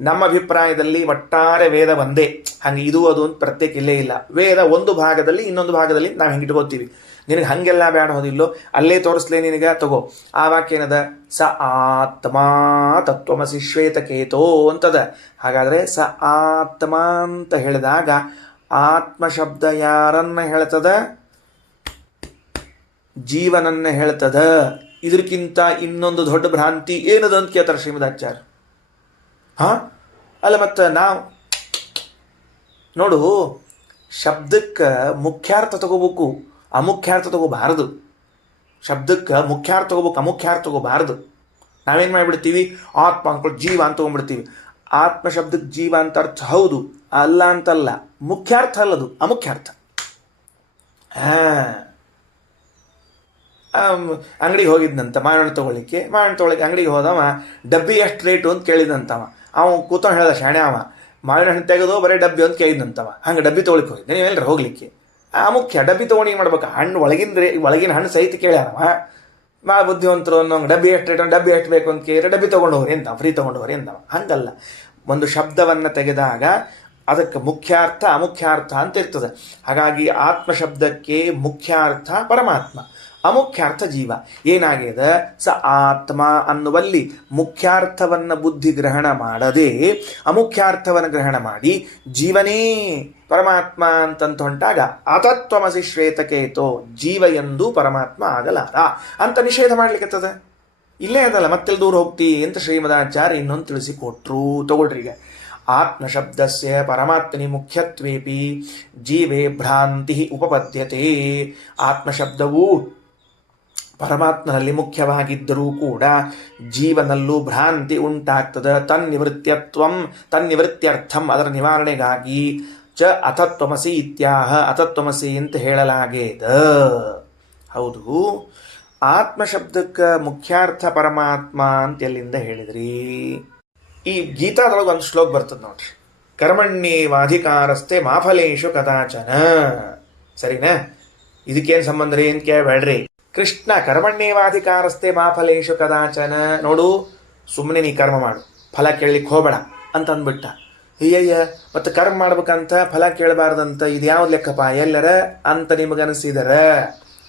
ನಮ್ಮ ಅಭಿಪ್ರಾಯದಲ್ಲಿ ಒಟ್ಟಾರೆ ವೇದ ಒಂದೇ, ಹಂಗೆ ಇದು ಅದು ಅಂತ ಪ್ರತ್ಯೇಕ ಇಲ್ಲೇ ಇಲ್ಲ. ವೇದ ಒಂದು ಭಾಗದಲ್ಲಿ ಇನ್ನೊಂದು ಭಾಗದಲ್ಲಿ ನಾವು ಹೆಂಗೆ ಇಟ್ಕೋತೀವಿ. ನಿನಗೆ ಹಂಗೆಲ್ಲ ಬೇಡ ಹೋದಿಲ್ಲೋ, ಅಲ್ಲೇ ತೋರಿಸ್ಲೇ ನಿನಗೆ ತಗೋ. ಆ ವಾಕ್ಯ ಏನದ? ಸ ಆತ್ಮ ತತ್ವಮಸಿ ಶ್ವೇತಕೇತೋ ಅಂತದ. ಹಾಗಾದರೆ ಸ ಆತ್ಮ ಅಂತ ಹೇಳಿದಾಗ ಆತ್ಮ ಶಬ್ದ ಯಾರನ್ನ ಹೇಳ್ತದ? ಜೀವನನ್ನ ಹೇಳ್ತದ. ಇದಕ್ಕಿಂತ ಇನ್ನೊಂದು ದೊಡ್ಡ ಭ್ರಾಂತಿ ಏನದು ಅಂತ ಕೇಳ್ತಾರೆ ಶ್ರೀಮದಾಚಾರ್ಯ. ಅಲ್ಲ ಮತ್ತೆ ನಾವು ನೋಡು, ಶಬ್ದಕ್ಕೆ ಮುಖ್ಯಾರ್ಥ ತಗೋಬೇಕು, ಅಮುಖ್ಯಾರ್ಥ ತಗೋಬಾರದು. ಶಬ್ದಕ್ಕೆ ಮುಖ್ಯಾರ್ಥ ತಗೋಬೇಕು, ಅಮುಖ್ಯಾರ್ಥ ತಗೋಬಾರದು. ನಾವೇನು ಮಾಡಿಬಿಡ್ತೀವಿ, ಆತ್ಮ ಅಂದ್ಕೊಂಡು ಜೀವ ಅಂತ ತಗೊಂಡ್ಬಿಡ್ತೀವಿ. ಆತ್ಮ ಶಬ್ದಕ್ಕೆ ಜೀವ ಅಂತ ಅರ್ಥ ಹೌದು, ಅಲ್ಲ ಅಂತಲ್ಲ, ಮುಖ್ಯಾರ್ಥ ಅಲ್ಲದು, ಅಮುಖ್ಯಾರ್ಥ. ಅಂಗಡಿಗೆ ಹೋಗಿದ್ನಂತ ಮಾವಿನ ತೊಗೊಳ್ಳಿಕ್ಕೆ. ಅಂಗಡಿಗೆ ಹೋದವ ಡಬ್ಬಿ ಎಷ್ಟು ರೇಟು ಅಂತ ಕೇಳಿದಂತವ. ಅವನು ಕೂತ್ಕೊಂಡು ಹೇಳ್ದ ಶಾಣೆ, ಅವ ಮಾವಿನ ಹಣ್ಣು ತೆಗೆದು ಬರೀ ಡಬ್ಬಿ ಅಂತ ಕೇಳಿದಂತವ. ಹಂಗೆ ಡಬ್ಬಿ ತೊಗೊಳಿಕ್ಕೆ ಹೋಗಿದ್ದೆ, ನೀವೆಲ್ಲರೂ ಹೋಗ್ಲಿಕ್ಕೆ. ಮುಖ್ಯ ಡಬ್ಬಿ ತೊಗೊಂಡು ಏನು ಮಾಡ್ಬೇಕು, ಹಣ್ಣು ಒಳಗಿನ ಹಣ್ಣು ಸಹಿತ ಕೇಳ್ಯಾನವ. ಬುದ್ಧಿವಂತರು ಅನ್ನೋ ಡಬ್ಬಿ ಎಷ್ಟು ಬೇಕು ಅಂತ ಕೇಳಿದ್ರೆ ಡಬ್ಬಿ ತೊಗೊಂಡು ಹೋಗ್ರಿ ಅಂತ ಫ್ರೀ ತೊಗೊಂಡು ಹೋಗ್ರಿ ಅಂತ. ಹಂಗಲ್ಲ, ಒಂದು ಶಬ್ದವನ್ನು ತೆಗೆದಾಗ ಅದಕ್ಕೆ ಮುಖ್ಯಾರ್ಥ ಅಮುಖ್ಯಾರ್ಥ ಅಂತ ಇರ್ತದೆ. ಹಾಗಾಗಿ ಆತ್ಮ ಶಬ್ದಕ್ಕೆ ಮುಖ್ಯಾರ್ಥ ಪರಮಾತ್ಮ, ಅಮುಖ್ಯಾರ್ಥ ಜೀವ. ಏನಾಗಿದೆ, ಸ ಆತ್ಮ ಅನ್ನುವಲ್ಲಿ ಮುಖ್ಯಾರ್ಥವನ್ನು ಬುದ್ಧಿ ಗ್ರಹಣ ಮಾಡದೆ ಅಮುಖ್ಯಾರ್ಥವನ್ನು ಗ್ರಹಣ ಮಾಡಿ ಜೀವನೇ ಪರಮಾತ್ಮ ಅಂತಂತ ಹೊಂಟಾಗ ಅತತ್ವಮಸಿ ಶ್ವೇತಕೇತೋ, ಜೀವ ಎಂದು ಪರಮಾತ್ಮ ಆಗಲಾರ ಅಂತ ನಿಷೇಧ ಮಾಡ್ಲಿಕ್ಕತ್ತದ. ಇಲ್ಲೇ ಅದಲ್ಲ, ಮತ್ತೆ ದೂರ ಹೋಗ್ತಿ ಅಂತ ಶ್ರೀಮದಾಚಾರ್ಯ ಇನ್ನೊಂದು ತಿಳಿಸಿಕೊಟ್ರು. ತಗೊಳ್ರಿ, ಈಗ ಆತ್ಮಶಬ್ದಸ್ಯ ಪರಮಾತ್ಮನಿ ಮುಖ್ಯತ್ವೇಪಿ ಜೀವೇ ಭ್ರಾಂತಿ ಉಪಪದ್ಯತೆ. ಆತ್ಮಶಬ್ದವು ಪರಮಾತ್ಮನಲ್ಲಿ ಮುಖ್ಯವಾಗಿದ್ದರೂ ಕೂಡ ಜೀವನಲ್ಲೂ ಭ್ರಾಂತಿ ಉಂಟಾಗ್ತದೆ. ತನ್ನಿವೃತ್ತ್ಯರ್ಥಂ, ಅದರ ನಿವಾರಣೆಗಾಗಿ ಚ ಅತತ್ವಮಸಿ ಇತ್ಯಾಹ, ಅತತ್ವಮಸಿ ಅಂತ ಹೇಳಲಾಗೇದ. ಹೌದು, ಆತ್ಮಶಬ್ದಕ್ಕೆ ಮುಖ್ಯಾರ್ಥ ಪರಮಾತ್ಮ ಅಂತ ಎಲ್ಲಿಂದ ಹೇಳಿದ್ರಿ? ಈ ಗೀತಾದೊಳಗೆ ಒಂದು ಶ್ಲೋಕ ಬರ್ತದೆ ನೋಡ್ರಿ, ಕರ್ಮಣ್ಯೇವಾಧಿಕಾರಸ್ಥೆ ಮಾಫಲೇಶು ಕದಾಚನ. ಸರಿನಾ? ಇದಕ್ಕೇನು ಸಂಬಂಧ ರೀ ಅಂತ ಕೇಳಬೇಡ್ರಿ. ಕೃಷ್ಣ ಕರ್ಮಣ್ಯೇವಾಧಿಕಾರಸ್ಥೆ ಮಾಫಲೇಶು ಕದಾಚನ, ನೋಡು ಸುಮ್ಮನೆ ನೀ ಕರ್ಮ ಮಾಡು, ಫಲ ಕೇಳಲಿಕ್ಕೆ ಹೋಗಬೇಡ ಅಂತ ಅಂದ್ಬಿಟ್ಟ. ಅಯ್ಯಯ್ಯ, ಮತ್ತೆ ಕರ್ಮ ಮಾಡ್ಬೇಕಂತ ಫಲ ಕೇಳಬಾರ್ದಂತ ಇದು ಯಾವ್ದು ಲೆಕ್ಕಪ್ಪ ಎಲ್ಲರ ಅಂತ ನಿಮಗನಿಸಿದರ?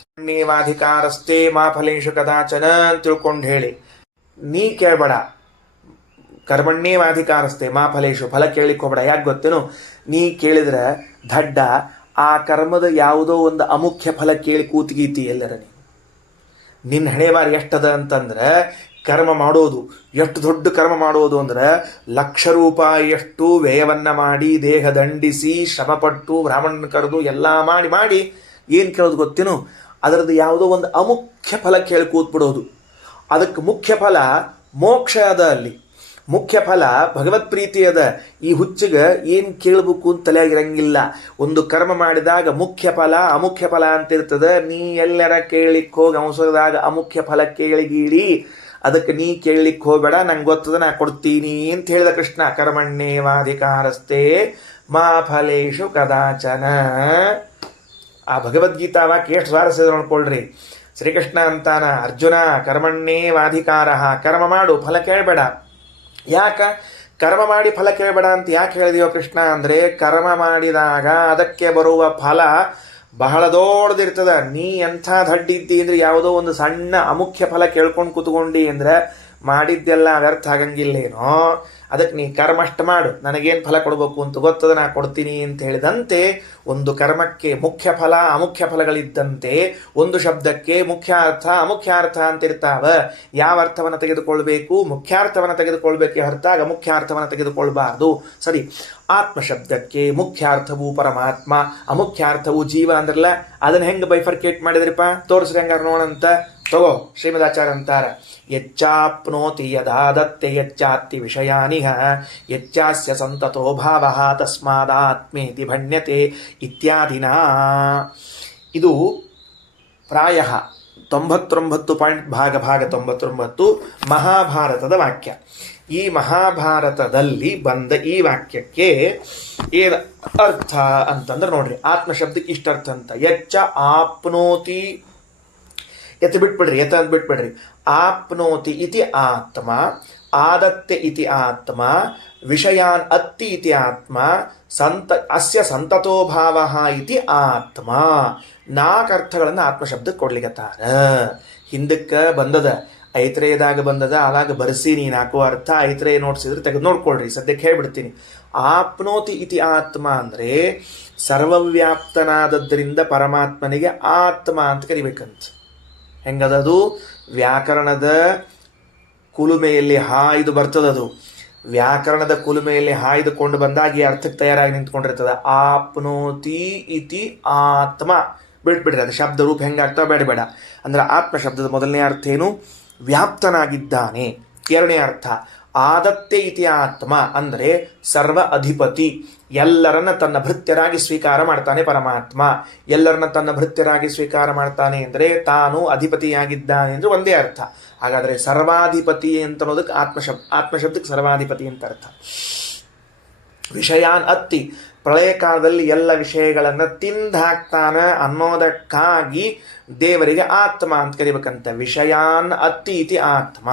ಕರ್ಮಣ್ಯೇವಾಧಿಕಾರಸ್ಥೆ ಮಾಫಲೇಶು ಕದಾಚನ ಅಂತ ತಿಳ್ಕೊಂಡು ಹೇಳಿ ನೀ ಕೇಳಬೇಡ. ಕರ್ಮಣ್ಯೇವಾಧಿಕಾರಸ್ಥೆ ಮಾಫಲೇಶು, ಫಲ ಕೇಳಲಿಕ್ಕೆ ಹೋಗಬೇಡ. ಯಾಕೆ ಗೊತ್ತೇನು? ನೀ ಕೇಳಿದ್ರೆ ದಡ್ಡ ಆ ಕರ್ಮದ ಯಾವುದೋ ಒಂದು ಅಮುಖ್ಯ ಫಲ ಕೇಳಿ ಕೂತ್ಗೀತಿ ಎಲ್ಲರ. ನಿನ್ನ ಹಣೆಬಾರ ಎಷ್ಟದ ಅಂತಂದ್ರೆ ಕರ್ಮ ಮಾಡೋದು, ಎಷ್ಟು ದೊಡ್ಡ ಕರ್ಮ ಮಾಡೋದು ಅಂದ್ರೆ ಲಕ್ಷ ರೂಪಾಯಿಯಷ್ಟು ವ್ಯಯವನ್ನ ಮಾಡಿ ದೇಹ ದಂಡಿಸಿ ಶ್ರಮಪಟ್ಟು ಬ್ರಾಹ್ಮಣನ ಕರೆದು ಎಲ್ಲ ಮಾಡಿ ಏನು ಕೇಳೋದು ಗೊತ್ತೇನು? ಅದರದ್ದು ಯಾವುದೋ ಒಂದು ಅಮುಖ್ಯ ಫಲ ಕೇಳಿ ಕೂತ್ಬಿಡೋದು. ಅದಕ್ಕೆ ಮುಖ್ಯ ಫಲ ಮೋಕ್ಷ ಅದ, ಅಲ್ಲಿ ಮುಖ್ಯ ಫಲ ಭಗವತ್ ಪ್ರೀತಿ ಅದ. ಈ ಹುಚ್ಚಿಗೆ ಏನು ಕೇಳಬೇಕು ಅಂತ ತಲೆಯಾಗಿರಂಗಿಲ್ಲ. ಒಂದು ಕರ್ಮ ಮಾಡಿದಾಗ ಮುಖ್ಯ ಫಲ ಅಮುಖ್ಯ ಫಲ ಅಂತ ಇರ್ತದೆ. ನೀ ಎಲ್ಲರ ಕೇಳಲಿಕ್ಕೆ ಹೋಗಿ ಅವಸರದಾಗ ಅಮುಖ್ಯ ಫಲ ಕೇಳಿಗೀಳಿ, ಅದಕ್ಕೆ ನೀ ಕೇಳಲಿಕ್ಕೆ ಹೋಗಬೇಡ, ನಂಗೆ ಗೊತ್ತದ ನಾ ಕೊಡ್ತೀನಿ ಅಂತ ಹೇಳಿದ ಕೃಷ್ಣ. ಕರ್ಮಣ್ಯೇವಾಧಿಕಾರಸ್ಥೆ ಮಾ ಫಲೇಶು ಕದಾಚನ. ಆ ಭಗವದ್ಗೀತಾ ವಾಕ್ಯ ಎಷ್ಟು ಸ್ವಾರಸ್ಯ ನೋಡ್ಕೊಳ್ರಿ. ಶ್ರೀಕೃಷ್ಣ ಅಂತಾನ, ಅರ್ಜುನ ಕರ್ಮಣ್ಯೇವಾಧಿಕಾರ, ಕರ್ಮ ಮಾಡು ಫಲ ಕೇಳಬೇಡ. ಯಾಕ ಕರ್ಮ ಮಾಡಿ ಫಲ ಕೇಳಬೇಡ ಅಂತ ಯಾಕೆ ಹೇಳಿದೆಯೋ ಕೃಷ್ಣ ಅಂದರೆ, ಕರ್ಮ ಮಾಡಿದಾಗ ಅದಕ್ಕೆ ಬರುವ ಫಲ ಬಹಳ ದೊಡ್ಡದಿರ್ತದ. ನೀ ಎಂಥ ದಡ್ಡಿದ್ದಿ ಅಂದ್ರೆ ಯಾವುದೋ ಒಂದು ಸಣ್ಣ ಅಮುಖ್ಯ ಫಲ ಕೇಳ್ಕೊಂಡು ಕೂತ್ಕೊಂಡಿ ಅಂದ್ರೆ ಮಾಡಿದ್ದೆಲ್ಲ ವ್ಯರ್ಥ ಆಗಂಗಿಲ್ಲೇನೋ. ಅದಕ್ಕೆ ನೀ ಕರ್ಮಷ್ಟ ಮಾಡು, ನನಗೇನು ಫಲ ಕೊಡಬೇಕು ಅಂತ ಗೊತ್ತದ, ನಾ ಕೊಡ್ತೀನಿ ಅಂತ ಹೇಳಿದಂತೆ ಒಂದು ಕರ್ಮಕ್ಕೆ ಮುಖ್ಯ ಫಲ ಅಮುಖ್ಯ ಫಲಗಳಿದ್ದಂತೆ ಒಂದು ಶಬ್ದಕ್ಕೆ ಮುಖ್ಯಾರ್ಥ ಅಮುಖ್ಯಾರ್ಥ ಅಂತಿರ್ತಾವ. ಯಾವ ಅರ್ಥವನ್ನು ತೆಗೆದುಕೊಳ್ಬೇಕು? ಮುಖ್ಯಾರ್ಥವನ್ನು ತೆಗೆದುಕೊಳ್ಬೇಕೆ ಹೊರತಾಗ ಅಮುಖ್ಯಾರ್ಥವನ್ನು ತೆಗೆದುಕೊಳ್ಬಾರ್ದು. ಸರಿ, ಆತ್ಮಶಬ್ದಕ್ಕೆ ಮುಖ್ಯಾರ್ಥವು ಪರಮಾತ್ಮ, ಅಮುಖ್ಯಾರ್ಥವು ಜೀವ ಅಂದ್ರಲ್ಲ, ಅದನ್ನ ಹೆಂಗೆ ಬೈಫರ್ಕೇಟ್ ಮಾಡಿದ್ರಿಪ್ಪ? ತೋರಿಸ್ರಿ ಹಂಗಾರ ನೋಡಂತ. ತಗೋ, ಶ್ರೀಮದಾಚಾರ್ಯ ಅಂತಾರ, ಯಚ್ಚಾಪ್ನೋತಿ ಯದಾದತ್ತೆ ಯಚ್ಚಾತ್ತಿ ವಿಷಯಾನಿಹ ಯಚ್ಚಾಸ್ಯ ಸಂತತೋ ಭಾವಃ ತಸ್ಮಾದಾತ್ಮೇತಿ ಭಣ್ಯತೆ ಇತ್ಯಾದಿನ. ಇದು ಪ್ರಾಯ 99 ಪಾಯಿಂಟ್ ಭಾಗ 99 ಮಹಾಭಾರತದ ವಾಕ್ಯ. ಈ ಮಹಾಭಾರತದಲ್ಲಿ ಬಂದ ಈ ವಾಕ್ಯಕ್ಕೆ ಏನು ಅರ್ಥ ಅಂತಂದ್ರೆ ನೋಡ್ರಿ, ಆತ್ಮಶಬ್ದಕ್ಕೆ ಇಷ್ಟ ಅರ್ಥ ಅಂತ. ಯಚ್ಚ ಆಪ್ನೋತಿ, ಎತ್ತ ಬಿಟ್ಬಿಡ್ರಿ, ಎತ್ತ ಅಂತ ಬಿಟ್ಬಿಡ್ರಿ. ಆಪ್ನೋತಿ ಇತಿ ಆತ್ಮ, ಆದತ್ತೆ ಇತಿ ಆತ್ಮ, ವಿಷಯಾನ್ ಅತ್ತಿ ಇತಿ ಆತ್ಮ, ಅಸ್ಯ ಸಂತತೋ ಭಾವ ಇತಿ ಆತ್ಮ. 4 ಅರ್ಥಗಳನ್ನು ಆತ್ಮಶಬ್ದಕ್ಕೆ ಕೊಡ್ಲಿಕ್ಕತ್ತಾರ. ಹಿಂದಕ್ಕೆ ಬಂದದ, ಐತ್ರೇಯದಾಗ ಬಂದದ, ಆವಾಗ ಬರ್ಸೀನಿ 4 ಅರ್ಥ. ಐತ್ರೇಯ ನೋಡ್ಸಿದ್ರೆ ತೆಗೆದು ನೋಡ್ಕೊಳ್ರಿ, ಸದ್ಯಕ್ಕೆ ಹೇಳ್ಬಿಡ್ತೀನಿ. ಆಪ್ನೋತಿ ಇತಿ ಆತ್ಮ ಅಂದರೆ ಸರ್ವವ್ಯಾಪ್ತನಾದದ್ದರಿಂದ ಪರಮಾತ್ಮನಿಗೆ ಆತ್ಮ ಅಂತ ಕರಿಬೇಕಂತ. ಹೆಂಗದದು? ವ್ಯಾಕರಣದ ಕುಲುಮೆಯಲ್ಲಿ ಹಾಯ್ದು ಬರ್ತದದು. ವ್ಯಾಕರಣದ ಕುಲುಮೆಯಲ್ಲಿ ಹಾಯ್ದುಕೊಂಡು ಬಂದಾಗ ಈ ಅರ್ಥಕ್ಕೆ ತಯಾರಾಗಿ ನಿಂತ್ಕೊಂಡಿರ್ತದ. ಆಪ್ನೋತಿ ಇತಿ ಆತ್ಮ ಬಿಟ್ಬಿಡ್ರಿ, ಅದು ಶಬ್ದ ರೂಪ ಹೆಂಗಾಗ್ತಾವ ಬೇಡ. ಅಂದ್ರೆ ಆತ್ಮ ಶಬ್ದದ ಮೊದಲನೇ ಅರ್ಥ ಏನು? ವ್ಯಾಪ್ತನಾಗಿದ್ದಾನೆ. ಎರಡನೇ ಅರ್ಥ ಆದತ್ತೆ ಇತಿ ಆತ್ಮ ಅಂದರೆ ಸರ್ವ ಅಧಿಪತಿ, ಎಲ್ಲರನ್ನ ತನ್ನ ಭೃತ್ಯರಾಗಿ ಸ್ವೀಕಾರ ಮಾಡ್ತಾನೆ ಪರಮಾತ್ಮ. ಎಲ್ಲರನ್ನ ತನ್ನ ಭೃತ್ಯರಾಗಿ ಸ್ವೀಕಾರ ಮಾಡ್ತಾನೆ ಅಂದರೆ ತಾನು ಅಧಿಪತಿಯಾಗಿದ್ದಾನೆ ಅಂದ್ರೆ ಒಂದೇ ಅರ್ಥ. ಹಾಗಾದರೆ ಸರ್ವಾಧಿಪತಿ ಅಂತ ಅನ್ನೋದಕ್ಕೆ ಆತ್ಮಶಬ್ದಕ್ಕೆ ಸರ್ವಾಧಿಪತಿ ಅಂತ ಅರ್ಥ. ವಿಷಯಾನ್ ಅತ್ತಿ ಪ್ರಳಯ ಕಾಲದಲ್ಲಿ ಎಲ್ಲ ವಿಷಯಗಳನ್ನು ತಿಂದಾಕ್ತಾನ ಅನ್ನೋದಕ್ಕಾಗಿ ದೇವರಿಗೆ ಆತ್ಮ ಅಂತ ಕರಿಬೇಕಂತ. ವಿಷಯಾನ್ ಅತ್ತಿ ಇತಿ ಆತ್ಮ.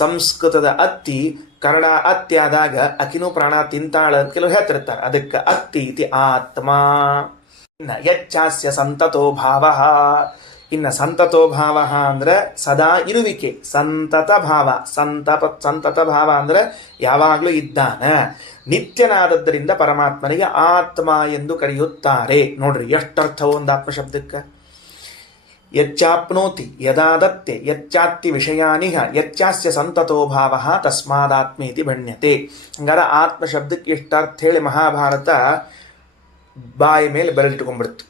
ಸಂಸ್ಕೃತದ ಅತ್ತಿ ಕನ್ನಡ ಅತ್ತಿ ಆದಾಗ ಅಕಿನೂ ಪ್ರಾಣ ತಿಂತಾಳ ಅಂತ ಕೆಲವರು ಹೇಳ್ತಿರ್ತಾರೆ. ಅದಕ್ಕೆ ಅತ್ತಿ ಇತಿ ಆತ್ಮ. ಇನ್ನು ಯಚ್ಚಾಸ್ಯ ಸಂತತೋ ಭಾವ. ಇನ್ನು ಸಂತತೋ ಭಾವ ಅಂದ್ರೆ ಸದಾ ಇರುವಿಕೆ, ಸಂತತ ಭಾವ. ಸಂತತ ಭಾವ ಅಂದ್ರೆ ಯಾವಾಗಲೂ ಇದ್ದಾನ, ನಿತ್ಯನಾದದ್ದರಿಂದ ಪರಮಾತ್ಮನಿಗೆ ಆತ್ಮ ಎಂದು ಕರೆಯುತ್ತಾರೆ. ನೋಡ್ರಿ ಎಷ್ಟರ್ಥವು ಒಂದು ಆತ್ಮ ಶಬ್ದಕ್ಕೆ. ಯಚ್ಚಾಪ್ನೋತಿ ಯದಾ ದತ್ತೆ ಯಚ್ಚಾತ್ತಿ ವಿಷಯಾನಿಹ ಯಚ್ಚಾಸ್ಯ ಸಂತತೋ ಭಾವ ತಸ್ಮಾದಾತ್ಮೇತಿ ಭಣ್ಯತೆ. ಹಂಗಾರ ಆತ್ಮ ಶಬ್ದಕ್ಕೆ ಎಷ್ಟರ್ಥ ಹೇಳಿ ಮಹಾಭಾರತ ಬಾಯಿ ಮೇಲೆ ಬೆರಳಿಟ್ಕೊಂಡ್ಬಿಡ್ತು.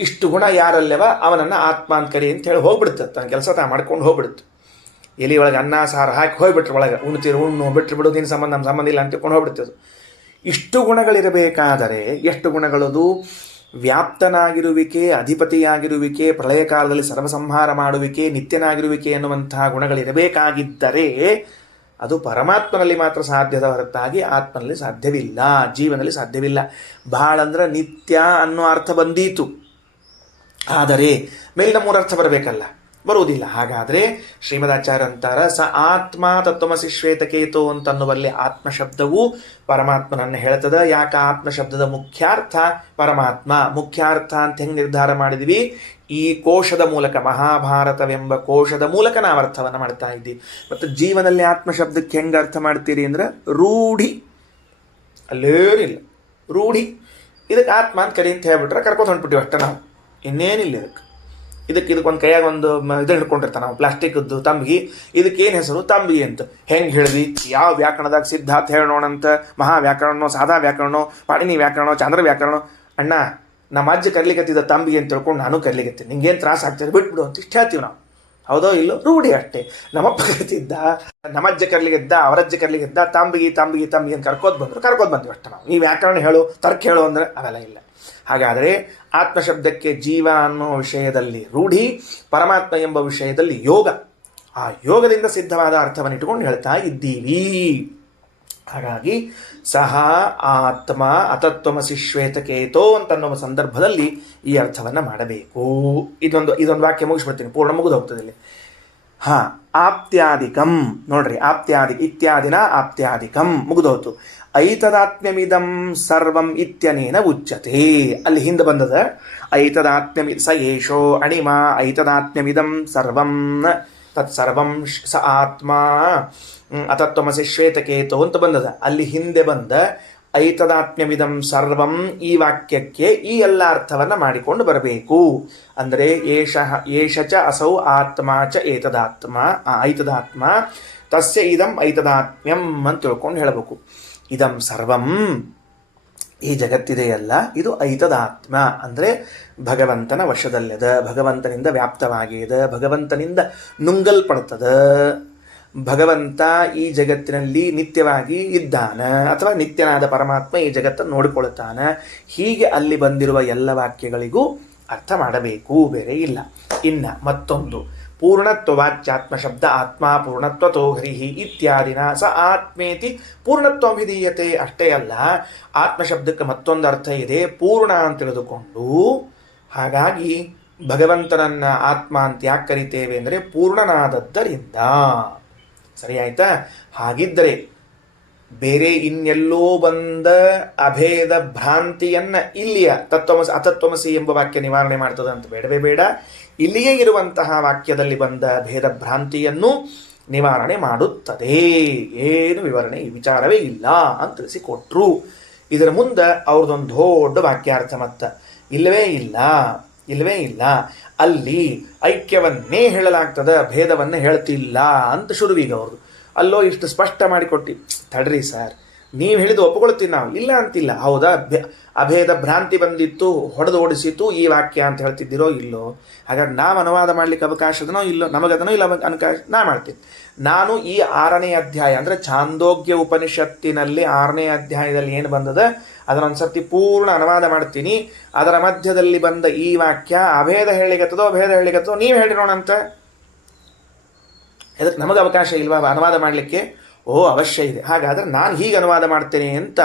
ಇಷ್ಟು ಗುಣ ಯಾರಲ್ಲವ ಅವನನ್ನು ಆತ್ಮ ಅಂತ ಕರಿ ಅಂತ ಹೇಳಿ ಹೋಗ್ಬಿಡುತ್ತೆ. ತನ್ನ ಕೆಲಸ ತಾ ಮಾಡ್ಕೊಂಡು ಹೋಗ್ಬಿಡುತ್ತೆ. ಎಲಿ ಒಳಗೆ ಅನ್ನ ಸಾರು ಹಾಕಿ ಹೋಗ್ಬಿಟ್ರೆ ಒಳಗೆ ಉಣ್ಣು ಬಿಟ್ಟರೆ ಬಿಡೋದು ನಿನ್ನ ಸಂಬಂಧ ನಮ್ಮ ಸಂಬಂಧ ಇಲ್ಲ ಅಂತ ತಿಳ್ಕೊಂಡು ಹೋಗ್ಬಿಡ್ತದೆ. ಇಷ್ಟು ಗುಣಗಳಿರಬೇಕಾದರೆ ಎಷ್ಟು ಗುಣಗಳದು? ವ್ಯಾಪ್ತನಾಗಿರುವಿಕೆ, ಅಧಿಪತಿಯಾಗಿರುವಿಕೆ, ಪ್ರಳಯ ಕಾಲದಲ್ಲಿ ಸರ್ವಸಂಹಾರ ಮಾಡುವಿಕೆ, ನಿತ್ಯನಾಗಿರುವಿಕೆ ಎನ್ನುವಂತಹ ಗುಣಗಳಿರಬೇಕಾಗಿದ್ದರೆ ಅದು ಪರಮಾತ್ಮನಲ್ಲಿ ಮಾತ್ರ ಸಾಧ್ಯದ ಹೊರತಾಗಿ ಆತ್ಮನಲ್ಲಿ ಸಾಧ್ಯವಿಲ್ಲ, ಜೀವನಲ್ಲಿ ಸಾಧ್ಯವಿಲ್ಲ. ಭಾಳ ಅಂದ್ರೆ ನಿತ್ಯ ಅನ್ನೋ ಅರ್ಥ ಬಂದೀತು, ಆದರೆ ಮೇಲಿನ ಮೂರರ್ಥ ಬರಬೇಕಲ್ಲ, ಬರುವುದಿಲ್ಲ. ಹಾಗಾದರೆ ಶ್ರೀಮದಾಚಾರ್ಯ ಅಂತಾರ ಸ ಆತ್ಮ ತತ್ವಮಸಿ ಶ್ವೇತಕೇತು ಅಂತನ್ನುವಲ್ಲಿ ಆತ್ಮಶಬ್ದವು ಪರಮಾತ್ಮನನ್ನು ಹೇಳ್ತದ. ಯಾಕೆ? ಆತ್ಮಶಬ್ದದ ಮುಖ್ಯಾರ್ಥ ಪರಮಾತ್ಮ. ಮುಖ್ಯಾರ್ಥ ಅಂತ ಹೆಂಗೆ ನಿರ್ಧಾರ ಮಾಡಿದ್ವಿ? ಈ ಕೋಶದ ಮೂಲಕ, ಮಹಾಭಾರತವೆಂಬ ಕೋಶದ ಮೂಲಕ ನಾವು ಅರ್ಥವನ್ನು ಮಾಡ್ತಾ ಇದ್ದೀವಿ. ಮತ್ತು ಜೀವನದಲ್ಲಿ ಆತ್ಮಶಬ್ದಕ್ಕೆ ಹೆಂಗೆ ಅರ್ಥ ಮಾಡ್ತೀರಿ ಅಂದ್ರೆ ರೂಢಿ, ಅಲ್ಲೇನಿಲ್ಲ ರೂಢಿ. ಇದಕ್ಕೆ ಆತ್ಮ ಅಂತ ಕರಿ ಅಂತ ಹೇಳ್ಬಿಟ್ರೆ ಕರ್ಕೊಂಡು ಹೊಂಟ್ಬಿಟ್ಟಿವಿ ಅಷ್ಟೇ ನಾವು, ಇನ್ನೇನಿಲ್ಲ. ಇದಕ್ಕೊಂದು ಕೈಯಾಗ ಒಂದು ಇದು ಹಿಡ್ಕೊಂಡಿರ್ತಾನೆ ನಾವು, ಪ್ಲಾಸ್ಟಿಕ್ದು ತಂಬಿಗೆ. ಇದಕ್ಕೇನು ಹೆಸರು? ತಂಬಿಗೆ ಅಂತ. ಹೆಂಗೆ ಹೇಳಿದ್ವಿ? ಯಾವ ವ್ಯಾಕರಣದಾಗ ಸಿದ್ಧಾರ್ಥ ಹೇಳೋಣಂತ, ಮಹಾವ್ಯಾಕರಣನೋ, ಸಾದಾ ವ್ಯಾಕರಣನೋ, ಪಾಣಿನಿ ವ್ಯಾಕರಣನೋ, ಚಾಂದ್ರ ವ್ಯಾಕರಣ. ಅಣ್ಣ ನಮ್ಮ ಅಜ್ಜ ಕರ್ಲಿಕತ್ತಿದ್ದ ತಂಬಿಗೆ ಅಂತ ತಿಳ್ಕೊಂಡು ನಾನು ಕರ್ಲಿಕತ್ತೀನಿ, ನಿಂಗೇನು ತ್ರಾಸ ಆಗ್ತದೆ ಬಿಟ್ಬಿಡು ಅಂತ ಇಷ್ಟು ಹೇಳ್ತೀವಿ ನಾವು. ಹೌದೋ ಇಲ್ಲೋ? ರೂಢಿ ಅಷ್ಟೇ. ನಮ್ಮಪ್ಪ ಕರಿತಿದ್ದ, ನಮ್ಮಜ್ಜ ಕರ್ಲಿಗಿದ್ದ, ಅವರಜ್ಜ ಕರ್ಲಿಗಿದ್ದ, ತಂಬಿಗೆ ಅಂತ ಕರ್ಕೋದು ಬಂದ್ವಿ ಅಷ್ಟೇ ನಾವು. ಈ ವ್ಯಾಕರಣ ಹೇಳು, ತರ್ಕ ಹೇಳು ಅಂದ್ರೆ ಅವೆಲ್ಲ ಇಲ್ಲ. ಹಾಗಾದರೆ ಆತ್ಮಶಬ್ದಕ್ಕೆ ಜೀವ ಅನ್ನೋ ವಿಷಯದಲ್ಲಿ ರೂಢಿ, ಪರಮಾತ್ಮ ಎಂಬ ವಿಷಯದಲ್ಲಿ ಯೋಗ. ಆ ಯೋಗದಿಂದ ಸಿದ್ಧವಾದ ಅರ್ಥವನ್ನು ಇಟ್ಟುಕೊಂಡು ಹೇಳ್ತಾ ಇದ್ದೀವಿ. ಹಾಗಾಗಿ ಸಹ ಆತ್ಮ ಅತತ್ವಮಸಿ ಶ್ವೇತಕೇತೋ ಅಂತನ್ನುವ ಸಂದರ್ಭದಲ್ಲಿ ಈ ಅರ್ಥವನ್ನು ಮಾಡಬೇಕು. ಇದೊಂದು ವಾಕ್ಯ ಮುಗಿಸ್ಬಿಡ್ತೀನಿ, ಪೂರ್ಣ ಮುಗಿದು ಹೋಗ್ತದೆ ಇಲ್ಲಿ. ಆಪ್ತ್ಯಾದಿಕಂ ನೋಡ್ರಿ, ಇತ್ಯಾದಿನ ಆಪ್ತ್ಯಾದಿಕಂ ಮುಗಿದೋತು. ಐತದಾತ್ಮ್ಯಮಿದಂ ಸರ್ವಂ ಇತ್ಯನೇನ ಉಚ್ಯತೆ. ಅಲ್ಲಿ ಹಿಂದೆ ಬಂದದ ಐತದಾತ್ಮ್ಯಮಿ ಸ ಏಷೋ ಅಣಿಮ ಐತದಾತ್ಮ್ಯಮಿದಂ ಸರ್ವಂ ತತ್ಸರ್ವಂ ಸ ಆತ್ಮ ಅತತ್ವಮಸಿ ಶ್ವೇತಕೇತು ಅಂತ ಬಂದದ. ಅಲ್ಲಿ ಹಿಂದೆ ಬಂದ ಐತದಾತ್ಮ್ಯಮಿದಂ ಸರ್ವಂ ಈ ವಾಕ್ಯಕ್ಕೆ ಈ ಎಲ್ಲ ಅರ್ಥವನ್ನು ಮಾಡಿಕೊಂಡು ಬರಬೇಕು. ಅಂದರೆ ಏಷ ಚ ಅಸೌ ಆತ್ಮ ಚ ಐತದಾತ್ಮ ತಸ್ಯ ಇದಂ ಐತದಾತ್ಮ್ಯಂ ಅಂತ ತಿಳ್ಕೊಂಡು ಹೇಳಬೇಕು. ಇದಂ ಸರ್ವಂ ಈ ಜಗತ್ತಿದೆಯಲ್ಲ, ಇದು ಐತದಾತ್ಮ ಅಂದರೆ ಭಗವಂತನ ವಶದಲ್ಲದ, ಭಗವಂತನಿಂದ ವ್ಯಾಪ್ತವಾಗಿದೆ, ಭಗವಂತನಿಂದ ನುಂಗಲ್ಪಡ್ತದ. ಭಗವಂತ ಈ ಜಗತ್ತಿನಲ್ಲಿ ನಿತ್ಯವಾಗಿ ಇದ್ದಾನ, ಅಥವಾ ನಿತ್ಯನಾದ ಪರಮಾತ್ಮ ಈ ಜಗತ್ತನ್ನು ನೋಡಿಕೊಳ್ಳುತ್ತಾನ. ಹೀಗೆ ಅಲ್ಲಿ ಬಂದಿರುವ ಎಲ್ಲ ವಾಕ್ಯಗಳಿಗೂ ಅರ್ಥ ಮಾಡಬೇಕು, ಬೇರೆ ಇಲ್ಲ. ಇನ್ನ ಮತ್ತೊಂದು ಪೂರ್ಣತ್ವವಾಚ್ಯಾತ್ಮ ಶಬ್ದ ಆತ್ಮ ಪೂರ್ಣತ್ವತೋ ಹರಿಹಿ ಇತ್ಯಾದಿನ ಸ ಆತ್ಮೇತಿ ಪೂರ್ಣತ್ವವಿಧೀಯತೆ. ಅಷ್ಟೇ ಅಲ್ಲ, ಆತ್ಮಶಬ್ದಕ್ಕೆ ಮತ್ತೊಂದು ಅರ್ಥ ಇದೆ, ಪೂರ್ಣ ಅಂತ ತಿಳಿದುಕೊಂಡು. ಹಾಗಾಗಿ ಭಗವಂತನನ್ನ ಆತ್ಮ ಅಂತ ಯಾಕೆ ಕರಿತೇವೆ ಅಂದರೆ ಪೂರ್ಣನಾದದ್ದರಿಂದ. ಸರಿ ಆಯ್ತಾ? ಹಾಗಿದ್ದರೆ ಬೇರೆ ಇನ್ನೆಲ್ಲೋ ಬಂದ ಅಭೇದ ಭ್ರಾಂತಿಯನ್ನ ಇಲ್ಲಿಯ ಅತತ್ವಮಸಿ ಎಂಬ ವಾಕ್ಯ ನಿವಾರಣೆ ಮಾಡ್ತದೆ ಅಂತ ಬೇಡವೇ ಬೇಡ. ಇಲ್ಲಿಯೇ ಇರುವಂತಹ ವಾಕ್ಯದಲ್ಲಿ ಬಂದ ಭೇದ ಭ್ರಾಂತಿಯನ್ನು ನಿವಾರಣೆ ಮಾಡುತ್ತದೆ. ಏನು ವಿವರಣೆ, ವಿಚಾರವೇ ಇಲ್ಲ ಅಂತ ತಿಳಿಸಿಕೊಟ್ರು. ಇದರ ಮುಂದೆ ಅವ್ರದ್ದೊಂದು ದೊಡ್ಡ ವಾಕ್ಯಾರ್ಥ ಮತ್ತ ಇಲ್ಲವೇ ಇಲ್ಲ. ಅಲ್ಲಿ ಐಕ್ಯವನ್ನೇ ಹೇಳಲಾಗ್ತದ, ಭೇದವನ್ನೇ ಹೇಳ್ತಿಲ್ಲ ಅಂತ ಶುರುವಿಗೆ ಅವ್ರದ್ದು. ಅಲ್ಲೋ ಇಷ್ಟು ಸ್ಪಷ್ಟ ಮಾಡಿಕೊಟ್ಟು, ತಡ್ರಿ ಸರ್, ನೀವು ಹೇಳಿದ್ದು ಒಪ್ಪಿಕೊಳ್ತೀವಿ ನಾವು, ಇಲ್ಲ ಅಂತಿಲ್ಲ. ಹೌದಾ, ಅಭೇದ ಭ್ರಾಂತಿ ಬಂದಿತ್ತು, ಹೊಡೆದು ಓಡಿಸಿತು ಈ ವಾಕ್ಯ ಅಂತ ಹೇಳ್ತಿದ್ದೀರೋ ಇಲ್ಲೋ? ಹಾಗಾದ್ರೆ ನಾವು ಅನುವಾದ ಮಾಡ್ಲಿಕ್ಕೆ ಅವಕಾಶದನೋ ಇಲ್ಲೋ? ನಮಗದನೋ ಇಲ್ಲ ಅವಕಾಶ? ನಾ ಮಾಡ್ತೀನಿ. ನಾನು ಈ 6ನೇ ಅಧ್ಯಾಯ ಅಂದರೆ ಛಾಂದೋಗ್ಯ ಉಪನಿಷತ್ತಿನಲ್ಲಿ 6ನೇ ಅಧ್ಯಾಯದಲ್ಲಿ ಏನು ಬಂದದ ಅದನ್ನೊಂದ್ಸರ್ತಿ ಪೂರ್ಣ ಅನುವಾದ ಮಾಡ್ತೀನಿ. ಅದರ ಮಧ್ಯದಲ್ಲಿ ಬಂದ ಈ ವಾಕ್ಯ ಅಭೇದ ಹೇಳಿಗತ್ತದೋ ಭೇದ ಹೇಳಿಗತ್ತದೋ ನೀವು ಹೇಳಿರೋಣಂತ. ಇದಕ್ಕೆ ನಮಗೆ ಅವಕಾಶ ಇಲ್ವಾ ಅನುವಾದ ಮಾಡಲಿಕ್ಕೆ? ಓ ಅವಶ್ಯ ಇದೆ, ಹಾಗಾದರೆ ನಾನು ಹೀಗೆ ಅನುವಾದ ಮಾಡ್ತೇನೆ ಅಂತ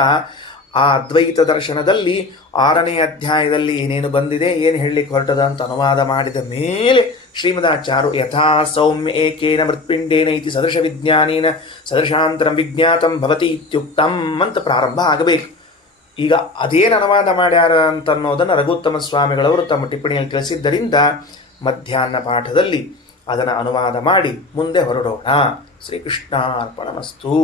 ಆ ಅದ್ವೈತ ದರ್ಶನದಲ್ಲಿ 6ನೇ ಅಧ್ಯಾಯದಲ್ಲಿ ಏನೇನು ಬಂದಿದೆ, ಏನು ಹೇಳಲಿಕ್ಕೆ ಹೊರಟದ ಅಂತ ಅನುವಾದ ಮಾಡಿದ ಮೇಲೆ ಶ್ರೀಮದಾಚಾರ್ಯರು ಯಥಾ ಸೌಮ್ಯ ಏಕೇನ ಮೃತ್ಪಿಂಡೇನ ಇತಿ ಸದೃಶ ವಿಜ್ಞಾನೇನ ಸದೃಶಾಂತರಂ ವಿಜ್ಞಾತಂ ಭವತಿ ಇತ್ಯುಕ್ತಂ ಅಂತ ಪ್ರಾರಂಭ ಆಗಬೇಕು. ಈಗ ಅದೇನು ಅನುವಾದ ಮಾಡ್ಯಾರ ಅಂತ ಅನ್ನೋದನ್ನು ರಘುತ್ತಮ ಸ್ವಾಮಿಗಳವರು ತಮ್ಮ ಟಿಪ್ಪಣಿಯಲ್ಲಿ ತಿಳಿಸಿದ್ದರಿಂದ ಮಧ್ಯಾಹ್ನ ಪಾಠದಲ್ಲಿ ಅದನ್ನು ಅನುವಾದ ಮಾಡಿ ಮುಂದೆ ಹೊರಡೋಣ. ಶ್ರೀಕೃಷ್ಣಾರ್ಪಣಮಸ್ತು.